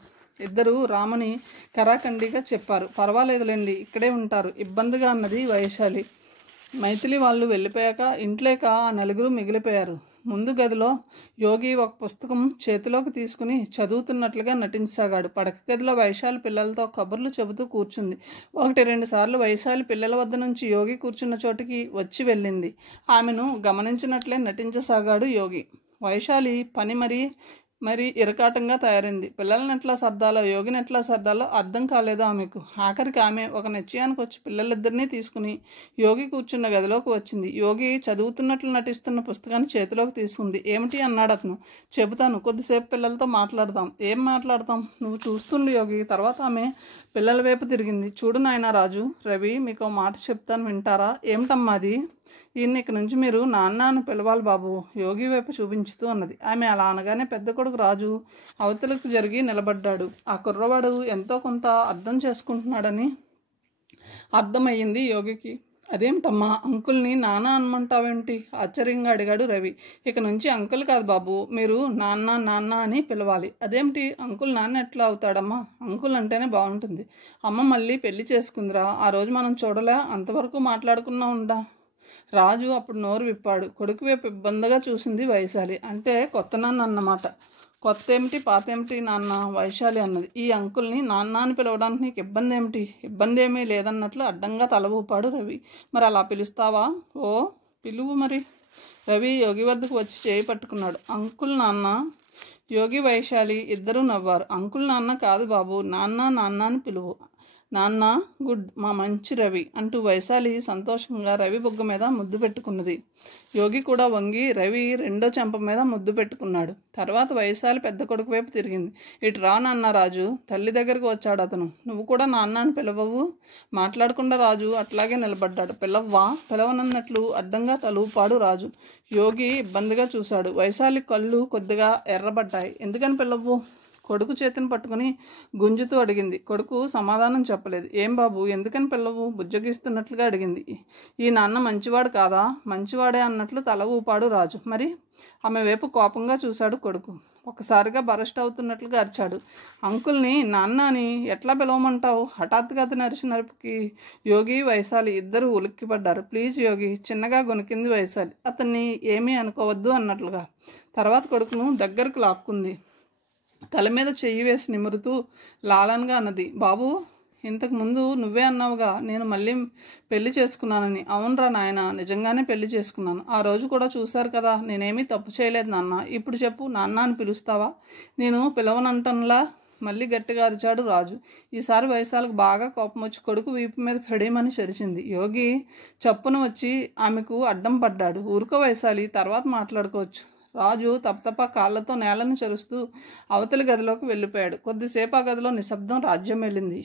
ఇద్దరు రామని కరాఖండిగా చెప్పారు. పర్వాలేదులేండి, ఇక్కడే ఉంటారు. ఇబ్బందిగా అన్నది వైశాలి. మైథిలి వాళ్ళు వెళ్ళిపోయాక ఇంట్లోక ఆ నలుగురు మిగిలిపోయారు. ముందు గదిలో యోగి ఒక పుస్తకం చేతిలోకి తీసుకుని చదువుతున్నట్లుగా నటించసాగాడు. పడక గదిలో వైశాలి పిల్లలతో కబుర్లు చెబుతూ కూర్చుంది. 1-2 సార్లు వైశాలి పిల్లల వద్ద నుంచి యోగి కూర్చున్న చోటికి వచ్చి వెళ్ళింది. ఆమెను గమనించినట్లే నటించసాగాడు యోగి. వైశాలి పని మరి ఇరకాటంగా తయారైంది. పిల్లల్ని ఎట్లా సర్దాలో, యోగిని ఎట్లా సర్దాలో అర్థం కాలేదు ఆమెకు. ఆఖరికి ఆమె ఒక నిశ్చయానికి వచ్చి పిల్లలిద్దరినీ తీసుకుని యోగి కూర్చున్న గదిలోకి వచ్చింది. యోగి చదువుతున్నట్లు నటిస్తున్న పుస్తకాన్ని చేతిలోకి తీసుకుంది. ఏమిటి అన్నాడు అతను. చెబుతాను, కొద్దిసేపు పిల్లలతో మాట్లాడదాం. ఏం మాట్లాడతాం? నువ్వు చూస్తుండు యోగి. తర్వాత ఆమె పిల్లల వైపు తిరిగింది. చూడు నాయన రాజు, రవి, మీకు మాట చెప్తాను, వింటారా? ఏమిటమ్మా అది? ఈయన్ని ఇక్కడి నుంచి మీరు నాన్న అని పిలవాలి బాబు, యోగి వైపు చూపించుతూ అన్నది. ఆమె అలా అనగానే పెద్ద కొడుకు రాజు అవతలకు జరిగి నిలబడ్డాడు. ఆ కుర్రవాడు ఎంతో కొంత అర్థం చేసుకుంటున్నాడని అర్థమయ్యింది యోగికి. అదేమిటమ్మా, అంకుల్ని నాన్న అనమంటావేంటి? ఆశ్చర్యంగా అడిగాడు రవి. ఇక నుంచి అంకుల్ కాదు బాబు, మీరు నాన్న అని పిలవాలి. అదేమిటి, అంకుల్ నాన్న ఎట్లా అవుతాడమ్మా? అంకుల్ అంటేనే బాగుంటుంది. అమ్మ మళ్ళీ పెళ్లి చేసుకుందిరా, ఆ రోజు మనం చూడలే, అంతవరకు మాట్లాడుకున్నా ఉందా? రాజు అప్పుడు నోరు విప్పాడు. కొడుకు వైపు ఇబ్బందిగా చూసింది వైశాలి. అంటే కొత్త నాన్న అన్నమాట. కొత్త ఏమిటి పాత ఏమిటి నాన్న? వైశాలి అన్నది. ఈ అంకుల్ని నాన్న అని పిలవడానికి నీకు ఇబ్బంది ఏమిటి? ఇబ్బంది ఏమీ లేదన్నట్లు అడ్డంగా తల ఊపాడు రవి. మరి అలా పిలుస్తావా? ఓ పిలువు మరి. రవి యోగి వద్దకు వచ్చి చేయి పట్టుకున్నాడు. అంకుల్ నాన్న. యోగి వైశాలి ఇద్దరూ నవ్వారు. అంకుల్ నాన్న కాదు బాబు, నాన్న అని పిలువు. నాన్న గుడ్, మా మంచి రవి అంటూ వైశాలి సంతోషంగా రవి బొగ్గ మీద ముద్దు పెట్టుకున్నది. యోగి కూడా వంగి రవి రెండో చెంప మీద ముద్దు పెట్టుకున్నాడు. తర్వాత వైశాలి పెద్ద కొడుకు వైపు తిరిగింది. ఇటు రా నాన్న రాజు, తల్లి దగ్గరకు వచ్చాడు అతను. నువ్వు కూడా నాన్న అని పిలవవు? మాట్లాడకుండా రాజు అట్లాగే నిలబడ్డాడు. పిలవ్వా? పిలవనన్నట్లు అడ్డంగా తలూపాడు రాజు. యోగి ఇబ్బందిగా చూశాడు. వైశాలి కళ్ళు కొద్దిగా ఎర్రబడ్డాయి. ఎందుకని పిలవ్వు? కొడుకు చేతిని పట్టుకుని గుంజుతూ అడిగింది. కొడుకు సమాధానం చెప్పలేదు. ఏం బాబు, ఎందుకని పిల్లవు? బుజ్జగిస్తున్నట్లుగా అడిగింది. ఈ నాన్న మంచివాడు కాదా? మంచివాడే అన్నట్లు తల ఊపాడు రాజు. మరి? ఆమె వైపు కోపంగా చూశాడు కొడుకు. ఒకసారిగా బరస్ట్ అవుతున్నట్లుగా అరిచాడు. అంకుల్ని నాన్న అని ఎట్లా పిలవమంటావు? హఠాత్తుగా అతని అరిచిన అరుపుకి యోగి వైశాలి ఇద్దరు ఉలిక్కిపడ్డారు. ప్లీజ్ యోగి, చిన్నగా గొనికింది వైశాలి. అతన్ని ఏమీ అనుకోవద్దు అన్నట్లుగా. తర్వాత కొడుకును దగ్గరకు లాక్కుంది. తల మీద చెయ్యి వేసి నిమురుతూ లాలన్గా అన్నది. బాబు, ఇంతకు ముందు నువ్వే అన్నావుగా నేను మళ్ళీ పెళ్లి చేసుకున్నానని. అవునరా నాయన, నిజంగానే పెళ్లి చేసుకున్నాను. ఆ రోజు కూడా చూశారు కదా, నేనేమీ తప్పు చేయలేదు నాన్న. ఇప్పుడు చెప్పు, నాన్న అని పిలుస్తావా? నేను పిలవనంటంలా మళ్ళీ గట్టిగా అరిచాడు రాజు. ఈసారి వైశాలకు బాగా కోపం వచ్చి కొడుకు వీపు మీద పెడేమని చరిచింది. యోగి చప్పున వచ్చి ఆమెకు అడ్డం పడ్డాడు. ఊరుకో వైశాలి, తర్వాత మాట్లాడుకోవచ్చు. రాజు తప్ప కాళ్ళతో నేలను చరుస్తూ అవతలి గదిలోకి వెళ్ళిపోయాడు. కొద్దిసేపు ఆ గదిలో నిశ్శబ్దం రాజ్యం వెళ్ళింది.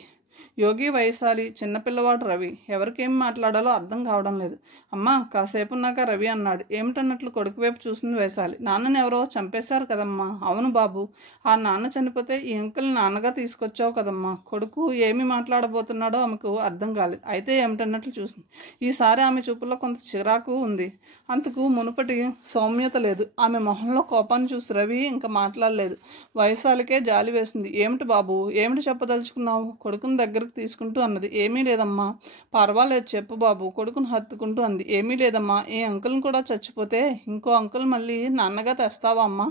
యోగి వైశాలి, చిన్నపిల్లవాడు రవి. ఎవరికేం మాట్లాడాలో అర్థం కావడం లేదు. అమ్మా, కాసేపు ఉన్నాక రవి అన్నాడు. ఏమిటన్నట్లు కొడుకు వైపు చూసింది వైశాలి. నాన్నని ఎవరో చంపేశారు కదమ్మా. అవును బాబు, ఆ నాన్న చనిపోతే ఈ అంకుల్ని నాన్నగా తీసుకొచ్చావు కదమ్మా. కొడుకు ఏమి మాట్లాడబోతున్నాడో ఆమెకు అర్థం కాలేదు. అయితే ఏమిటన్నట్లు చూసింది. ఈసారి ఆమె చూపుల్లో కొంత చిరాకు ఉంది. అంతకు మునుపటి సౌమ్యత లేదు. ఆమె మొహంలో కోపాన్ని చూసి రవి ఇంకా మాట్లాడలేదు. వైశాలికే జాలి వేసింది. ఏమిటి బాబు, ఏమిటి చెప్పదలుచుకున్నావు? కొడుకుని దగ్గరకు తీసుకుంటూ అన్నది. ఏమీ లేదమ్మా. పర్వాలేదు చెప్పు బాబు. కొడుకును హత్తుకుంటూ అంది. ఏమీ లేదమ్మా. ఈ అంకుల్ని కూడా చచ్చిపోతే ఇంకో అంకుల్ మళ్ళీ నాన్నగా తెస్తావా అమ్మా?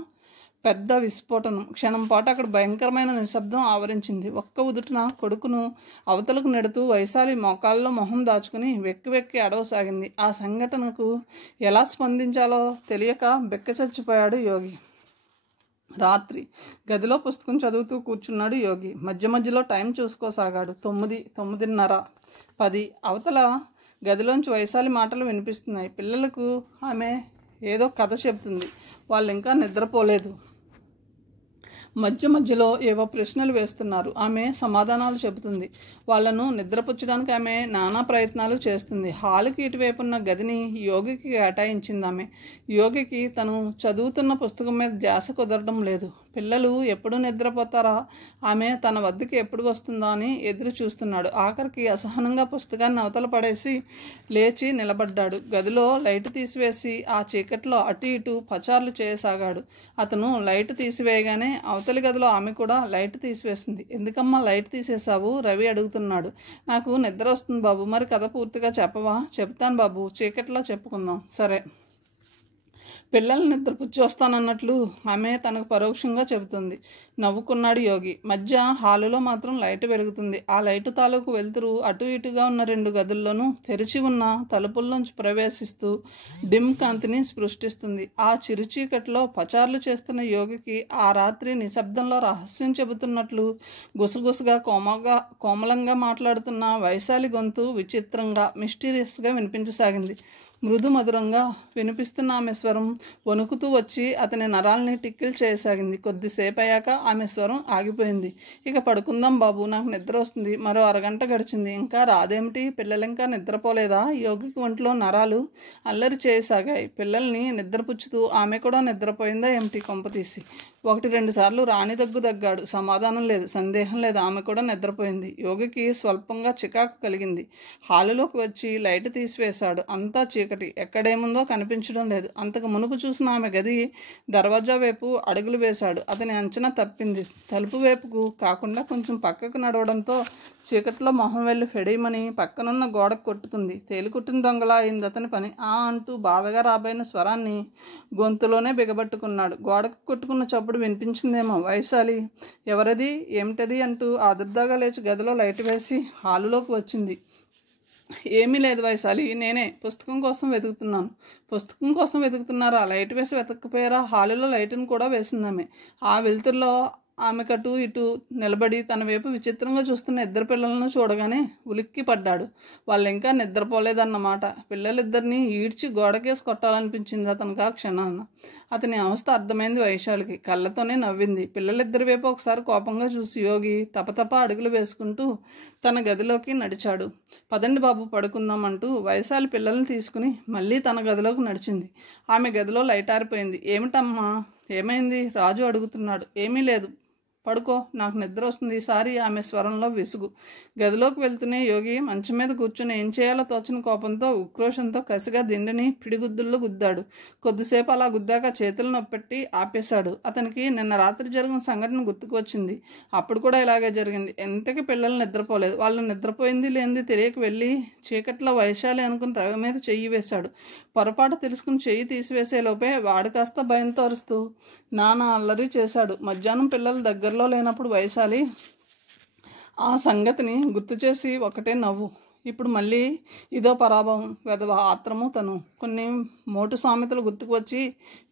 పెద్ద విస్ఫోటనం. క్షణం పాటు అక్కడ భయంకరమైన నిశ్శబ్దం ఆవరించింది. ఒక్క ఉదుటిన కొడుకును అవతలకు నెడుతూ వైశాలి మోకాల్లో మొహం దాచుకుని వెక్కి వెక్కి అడవసాగింది. ఆ సంఘటనకు ఎలా స్పందించాలో తెలియక బెక్క చచ్చిపోయాడు యోగి. రాత్రి గదిలో పుస్తకం చదువుతూ కూర్చున్నాడు యోగి. మధ్య మధ్యలో టైం చూసుకోసాగాడు. 9, 9:30, 10. అవతల గదిలోంచి వైశాలి మాటలు వినిపిస్తున్నాయి. పిల్లలకు ఆమె ఏదో కథ చెబుతుంది. వాళ్ళు ఇంకా నిద్రపోలేదు. మధ్య మధ్యలో ఏవో ప్రశ్నలు వేస్తున్నారు. ఆమె సమాధానాలు చెబుతుంది. వాళ్లను నిద్రపుచ్చడానికి ఆమె నానా ప్రయత్నాలు చేస్తుంది. హాలుకి ఇటువైపున్న గదిని యోగికి కేటాయించింది ఆమె. యోగికి తను చదువుతున్న పుస్తకం మీద ధ్యాస కుదరడం లేదు. పిల్లలు ఎప్పుడు నిద్రపోతారా, ఆమె తన వద్దకు ఎప్పుడు వస్తుందా అని ఎదురు చూస్తున్నాడు. ఆఖరికి అసహనంగా పుస్తకాన్ని అవతల పడేసి లేచి నిలబడ్డాడు. గదిలో లైట్ తీసివేసి ఆ చీకట్లో అటు ఇటు పచార్లు చేయసాగాడు. అతను లైట్ తీసివేయగానే అవతలి గదిలో ఆమె కూడా లైట్ తీసివేసింది. ఎందుకమ్మా లైట్ తీసేసావు? రవి అడుగుతున్నాడు. నాకు నిద్ర వస్తుంది బాబు. మరి కథ పూర్తిగా చెప్పవా? చెప్తాను బాబు, చీకట్లో చెప్పుకుందాం. సరే. పిల్లల్ని నిద్రపుచ్చి వస్తానన్నట్లు ఆమె తనకు పరోక్షంగా చెబుతుంది. నవ్వుకున్నాడు యోగి. మధ్య హాలులో మాత్రం లైట్ వెలుగుతుంది. ఆ లైటు తాలూకు వెలుతురు అటు ఇటుగా ఉన్న 2 గదుల్లోనూ తెరిచి ఉన్న తలుపుల్లోంచి ప్రవేశిస్తూ డిమ్ కాంతిని సృష్టిస్తుంది. ఆ చిరుచీకట్లో పచార్లు చేస్తున్న యోగికి ఆ రాత్రి నిశ్శబ్దంలో రహస్యం చెబుతున్నట్లు గుసగుసగా కోమలంగా మాట్లాడుతున్న వైశాలి గొంతు విచిత్రంగా మిస్టీరియస్గా వినిపించసాగింది. మృదు మధురంగా వినిపిస్తున్న ఆమె స్వరం వణుకుతూ వచ్చి అతని నరాల్ని టిక్కిల్ చేయసాగింది. కొద్దిసేపు అయ్యాక ఆమె స్వరం ఆగిపోయింది. ఇక పడుకుందాం బాబు, నాకు నిద్ర వస్తుంది. మరో అరగంట గడిచింది. ఇంకా రాదేమిటి? పిల్లలు ఇంకా నిద్రపోలేదా? యోగికి ఒంట్లో నరాలు అల్లరి చేయసాగాయి. పిల్లల్ని నిద్రపుచ్చుతూ ఆమె కూడా నిద్రపోయిందా ఏమిటి? కొంపతీసి 1-2 సార్లు రాణి దగ్గాడు. సమాధానం లేదు. సందేహం లేదు, ఆమె కూడా నిద్రపోయింది. యోగికి స్వల్పంగా చికాకు కలిగింది. హాలులోకి వచ్చి లైట్ తీసివేశాడు. అంతా చీకటి. ఎక్కడేముందో కనిపించడం లేదు. అంతకు మునుపు చూసిన ఆమె గది దర్వాజా వైపు అడుగులు వేశాడు. అతని అంచనా తప్పింది. తలుపు వైపుకు కాకుండా కొంచెం పక్కకు నడవడంతో చీకట్లో మొహం వెళ్ళి ఫెడీమని పక్కనున్న గోడకు కొట్టుకుంది. తేలికుట్టిన దొంగలా అయింది అతని పని. అంటూ బాధగా రాబోయిన స్వరాన్ని గొంతులోనే బిగబట్టుకున్నాడు. గోడకు కొట్టుకున్న చప్పుడు వినిపించిందేమో. వైశాలి ఎవరది, ఏమిటది అంటూ ఆదుర్దాగా లేచి గదిలో లైట్ వేసి హాలులోకి వచ్చింది. ఏమీ లేదు వైశాలి, నేనే పుస్తకం కోసం వెతుకుతున్నాను. పుస్తకం కోసం వెతుకుతున్నారా? లైట్ వేసి వెతకపోయారా? హాలులో లైట్ని కూడా వేసిందామె. ఆ వెలుతురులో ఆమెకు అటు ఇటు నిలబడి తన వైపు విచిత్రంగా చూస్తున్న ఇద్దరు పిల్లలను చూడగానే ఉలిక్కి పడ్డాడు. వాళ్ళు ఇంకా నిద్రపోలేదన్నమాట. పిల్లలిద్దరినీ ఈడ్చి గోడకేసి కొట్టాలనిపించింది అతనికి ఆ క్షణాన. అతని అవస్థ అర్థమైంది వైశాలికి. కళ్ళతోనే నవ్వింది. పిల్లలిద్దరి వైపు ఒకసారి కోపంగా చూసి యోగి తపతప అడుగులు వేసుకుంటూ తన గదిలోకి నడిచాడు. పదండి బాబు పడుకుందామంటూ వైశాలి పిల్లల్ని తీసుకుని మళ్ళీ తన గదిలోకి నడిచింది. ఆమె గదిలో లైట్ ఆరిపోయింది. ఏమిటమ్మా, ఏమైంది? రాజు అడుగుతున్నాడు. ఏమీ లేదు, పడుకో, నాకు నిద్ర వస్తుంది. సారీ, ఆమె స్వరంలో విసుగు. గదిలోకి వెళ్తూనే యోగి మంచం మీద కూర్చుని ఏం చేయాలో తోచిన కోపంతో ఉక్రోషంతో కసిగా దిండిని పిడిగుద్దుల్లో గుద్దాడు. కొద్దిసేపు అలా గుద్దాక చేతులు నొప్పెట్టి ఆపేశాడు. అతనికి నిన్న రాత్రి జరిగిన సంఘటన గుర్తుకు వచ్చింది. అప్పుడు కూడా ఇలాగే జరిగింది. ఎంతకి పిల్లలు నిద్రపోలేదు. వాళ్ళు నిద్రపోయింది లేనిది తెలియక వెళ్ళి చీకట్లో వైశాలి అనుకుని రవి మీద చెయ్యి వేశాడు. పొరపాటు తెలుసుకుని చెయ్యి తీసివేసే లోపే వాడు కాస్త భయంతో అరుస్తూ నానా అల్లరి చేశాడు. మధ్యాహ్నం పిల్లలు దగ్గరలో లేనప్పుడు వైశాలి ఆ సంగతిని గుర్తు చేసి ఒకటే నవ్వు. ఇప్పుడు మళ్ళీ ఇదో పరాభవం, వెధవ ఆత్రము తను. కొన్ని మోటు సామెతలు గుర్తుకు వచ్చి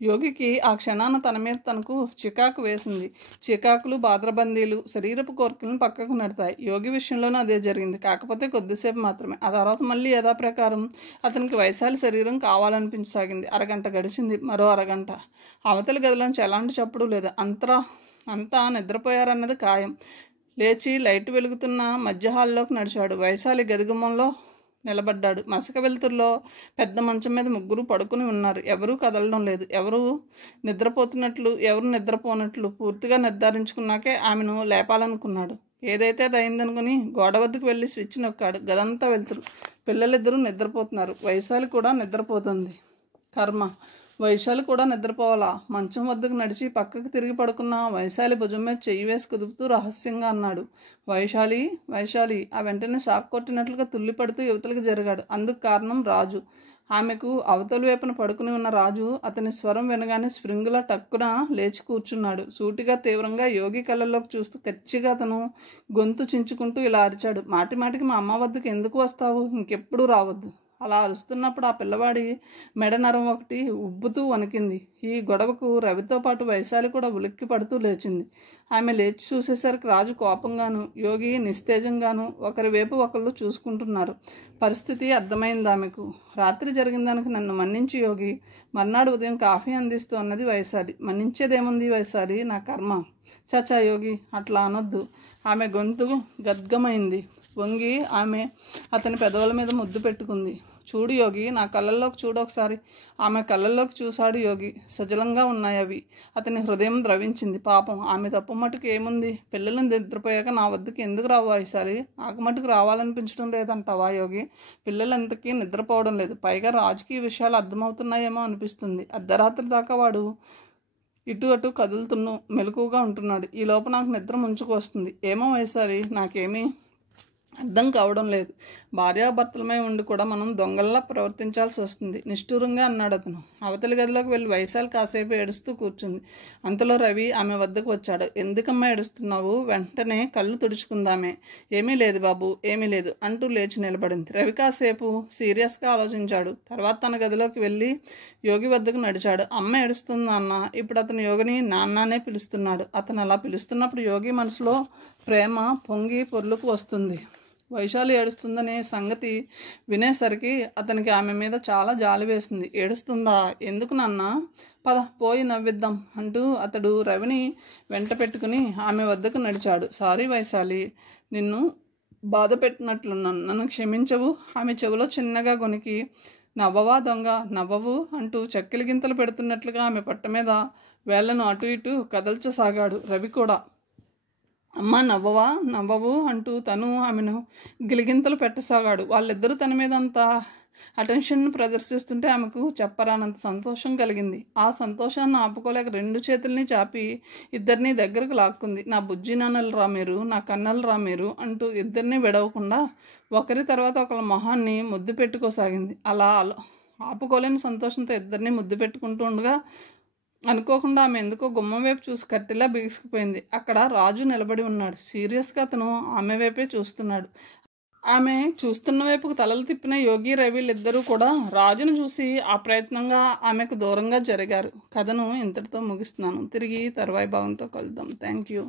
యోగికి ఆ క్షణాన తన మీద తనకు చికాకు వేసింది. చికాకులు, బాద్రబందీలు శరీరపు కోరికలను పక్కకు నడతాయి. యోగి విషయంలోనూ అదే జరిగింది. కాకపోతే కొద్దిసేపు మాత్రమే. ఆ తర్వాత మళ్ళీ యథాప్రకారం అతనికి వైశాలి శరీరం కావాలనిపించసాగింది. అరగంట గడిచింది. మరో అరగంట. అవతలి గదిలోంచి ఎలాంటి చప్పుడు లేదు. అంతా నిద్రపోయారన్నది ఖాయం. లేచి లైట్ వెలుగుతున్న మధ్య హాల్లోకి నడిచాడు. వైశాలి గదిగుమ్మంలో నిలబడ్డాడు. మసక వెలుతురులో పెద్ద మంచం మీద ముగ్గురు పడుకుని ఉన్నారు. ఎవరూ కదలడం లేదు. ఎవరు నిద్రపోతున్నట్లు, ఎవరు నిద్రపోనట్లు పూర్తిగా నిర్ధారించుకున్నాకే ఆమెను లేపాలనుకున్నాడు. ఏదైతే అది అయిందనుకుని గోడ వద్దకు వెళ్ళి స్విచ్ నొక్కాడు. గదంతా వెలుతురు. పిల్లలిద్దరూ నిద్రపోతున్నారు. వైశాలి కూడా నిద్రపోతుంది. కర్మ, వైశాలి కూడా నిద్రపోవాలా? మంచం వద్దకు నడిచి పక్కకు తిరిగి పడుకున్న వైశాలి భుజం మీద చెయ్యి వేసి కుదుపుతూ రహస్యంగా అన్నాడు, వైశాలి, వైశాలి. ఆ వెంటనే షాక్ కొట్టినట్లుగా తుల్లిపడుతూ యువతలకు జరిగాడు. అందుకు కారణం రాజు. ఆమెకు అవతల వైపున పడుకుని ఉన్న రాజు అతని స్వరం వినగానే స్ప్రింగులా టక్కున లేచి కూర్చున్నాడు. సూటిగా తీవ్రంగా యోగి కళ్ళల్లోకి చూస్తూ కచ్చిగా అతను గొంతు చించుకుంటూ ఇలా అరిచాడు, మాటి మాటికి మా అమ్మ వద్దకు ఎందుకు వస్తావు? ఇంకెప్పుడు రావద్దు. అలా అరుస్తున్నప్పుడు ఆ పిల్లవాడి మెడ నరం ఒకటి ఉబ్బుతూ వణికింది. ఈ గొడవకు రవితో పాటు వైశాలి కూడా ఉలిక్కి పడుతూ లేచింది. ఆమె లేచి చూసేసరికి రాజు కోపంగాను, యోగి నిస్తేజంగాను ఒకరి వైపు ఒకళ్ళు చూసుకుంటున్నారు. పరిస్థితి అర్థమైంది ఆమెకు. రాత్రి జరిగిన దానికి నన్ను మన్నించి యోగి. మర్నాడు ఉదయం కాఫీ అందిస్తూ అన్నది వైశాలి. మన్నించేదేముంది వైశాలి, నా కర్మ. చాచా యోగి, అట్లా అనొద్దు. ఆమె గొంతు గద్గమైంది. వంగి ఆమె అతని పెదవుల మీద ముద్దు పెట్టుకుంది. చూడు యోగి, నా కళ్ళల్లోకి చూడు ఒకసారి. ఆమె కళ్ళల్లోకి చూశాడు యోగి. సజలంగా ఉన్నాయి అవి. అతని హృదయం ద్రవించింది. పాపం, ఆమె తప్పు మటుకు ఏముంది? పిల్లలను నిద్రపోయాక నా వద్దకు ఎందుకు రావు వైశాలి? నాకు మటుకు రావాలనిపించడం లేదంటావా యోగి? పిల్లలు ఎంతకీ నిద్రపోవడం లేదు. పైగా రాజకీయ విషయాలు అర్థమవుతున్నాయేమో అనిపిస్తుంది. అర్ధరాత్రి దాకా వాడు ఇటు అటు కదులుతున్న మెలకుగా ఉంటున్నాడు. ఈ లోపు నాకు నిద్ర ముంచుకు వస్తుంది. ఏమో వైశాలి, నాకేమీ అర్థం కావడం లేదు. భార్యాభర్తలమై ఉండి కూడా మనం దొంగల్లా ప్రవర్తించాల్సి వస్తుంది, నిష్ఠూరంగా అన్నాడు అతను. అవతలి గదిలోకి వెళ్ళి వైశాలి కాసేపు ఏడుస్తూ కూర్చుంది. అంతలో రవి ఆమె వద్దకు వచ్చాడు. ఎందుకమ్మా ఏడుస్తున్నావు? వెంటనే కళ్ళు తుడుచుకుందామే. ఏమీ లేదు బాబు, ఏమీ లేదు అంటూ లేచి నిలబడింది. రవి కాసేపు సీరియస్గా ఆలోచించాడు. తర్వాత తన గదిలోకి వెళ్ళి యోగి వద్దకు నడిచాడు. అమ్మ ఏడుస్తుంది నాన్న. ఇప్పుడు అతను యోగిని నాన్ననే పిలుస్తున్నాడు. అతను అలా పిలుస్తున్నప్పుడు యోగి మనసులో ప్రేమ పొంగి పొర్లుకు వస్తుంది. వైశాలి ఏడుస్తుందనే సంగతి వినేసరికి అతనికి ఆమె మీద చాలా జాలి వేసింది. ఏడుస్తుందా? ఎందుకు నాన్న? పద పోయి నవ్విద్దాం అంటూ అతడు రవిని వెంట పెట్టుకుని ఆమె వద్దకు నడిచాడు. సారీ వైశాలి, నిన్ను బాధ పెట్టినట్లున్నాను, నన్ను క్షమించవు. ఆమె చెవిలో చిన్నగా గొనికి నవ్వవా దొంగ, నవ్వవు అంటూ చక్కెలి గింతలు పెడుతున్నట్లుగా ఆమె పట్ట మీద వేళ్లను అటు ఇటు కదల్చసాగాడు. రవి కూడా అమ్మ నవ్వవా, నవ్వవు అంటూ తను ఆమెను గిలిగింతలు పెట్టసాగాడు. వాళ్ళిద్దరూ తన మీద అంత అటెన్షన్ను ప్రదర్శిస్తుంటే ఆమెకు చెప్పరానంత సంతోషం కలిగింది. ఆ సంతోషాన్ని ఆపుకోలేక రెండు చేతుల్ని చాపి ఇద్దరిని దగ్గరకు లాక్కుంది. నా బుజ్జి నాన్నలు రా మీరు, నా కన్నలు రా మీరు అంటూ ఇద్దరిని విడవకుండా ఒకరి తర్వాత ఒకళ్ళ మొహాన్ని ముద్దు పెట్టుకోసాగింది. అలా ఆపుకోలేని సంతోషంతో ఇద్దరిని ముద్దు పెట్టుకుంటూ ఉండగా అనుకోకుండా ఆమె ఎందుకో గుమ్మం వైపు చూసి కట్టెలా బిగుసుకుపోయింది. అక్కడ రాజు నిలబడి ఉన్నాడు. సీరియస్గా అతను ఆమె వైపే చూస్తున్నాడు. ఆమె చూస్తున్న వైపుకు తలలు తిప్పిన యోగి రవిలిద్దరూ కూడా రాజును చూసి అప్రయత్నంగా ఆమెకు దూరంగా జరిగారు. కథను ఇంతటితో ముగిస్తున్నాను. తిరిగి తర్వాయి భాగంతో కలుద్దాం. Thank you.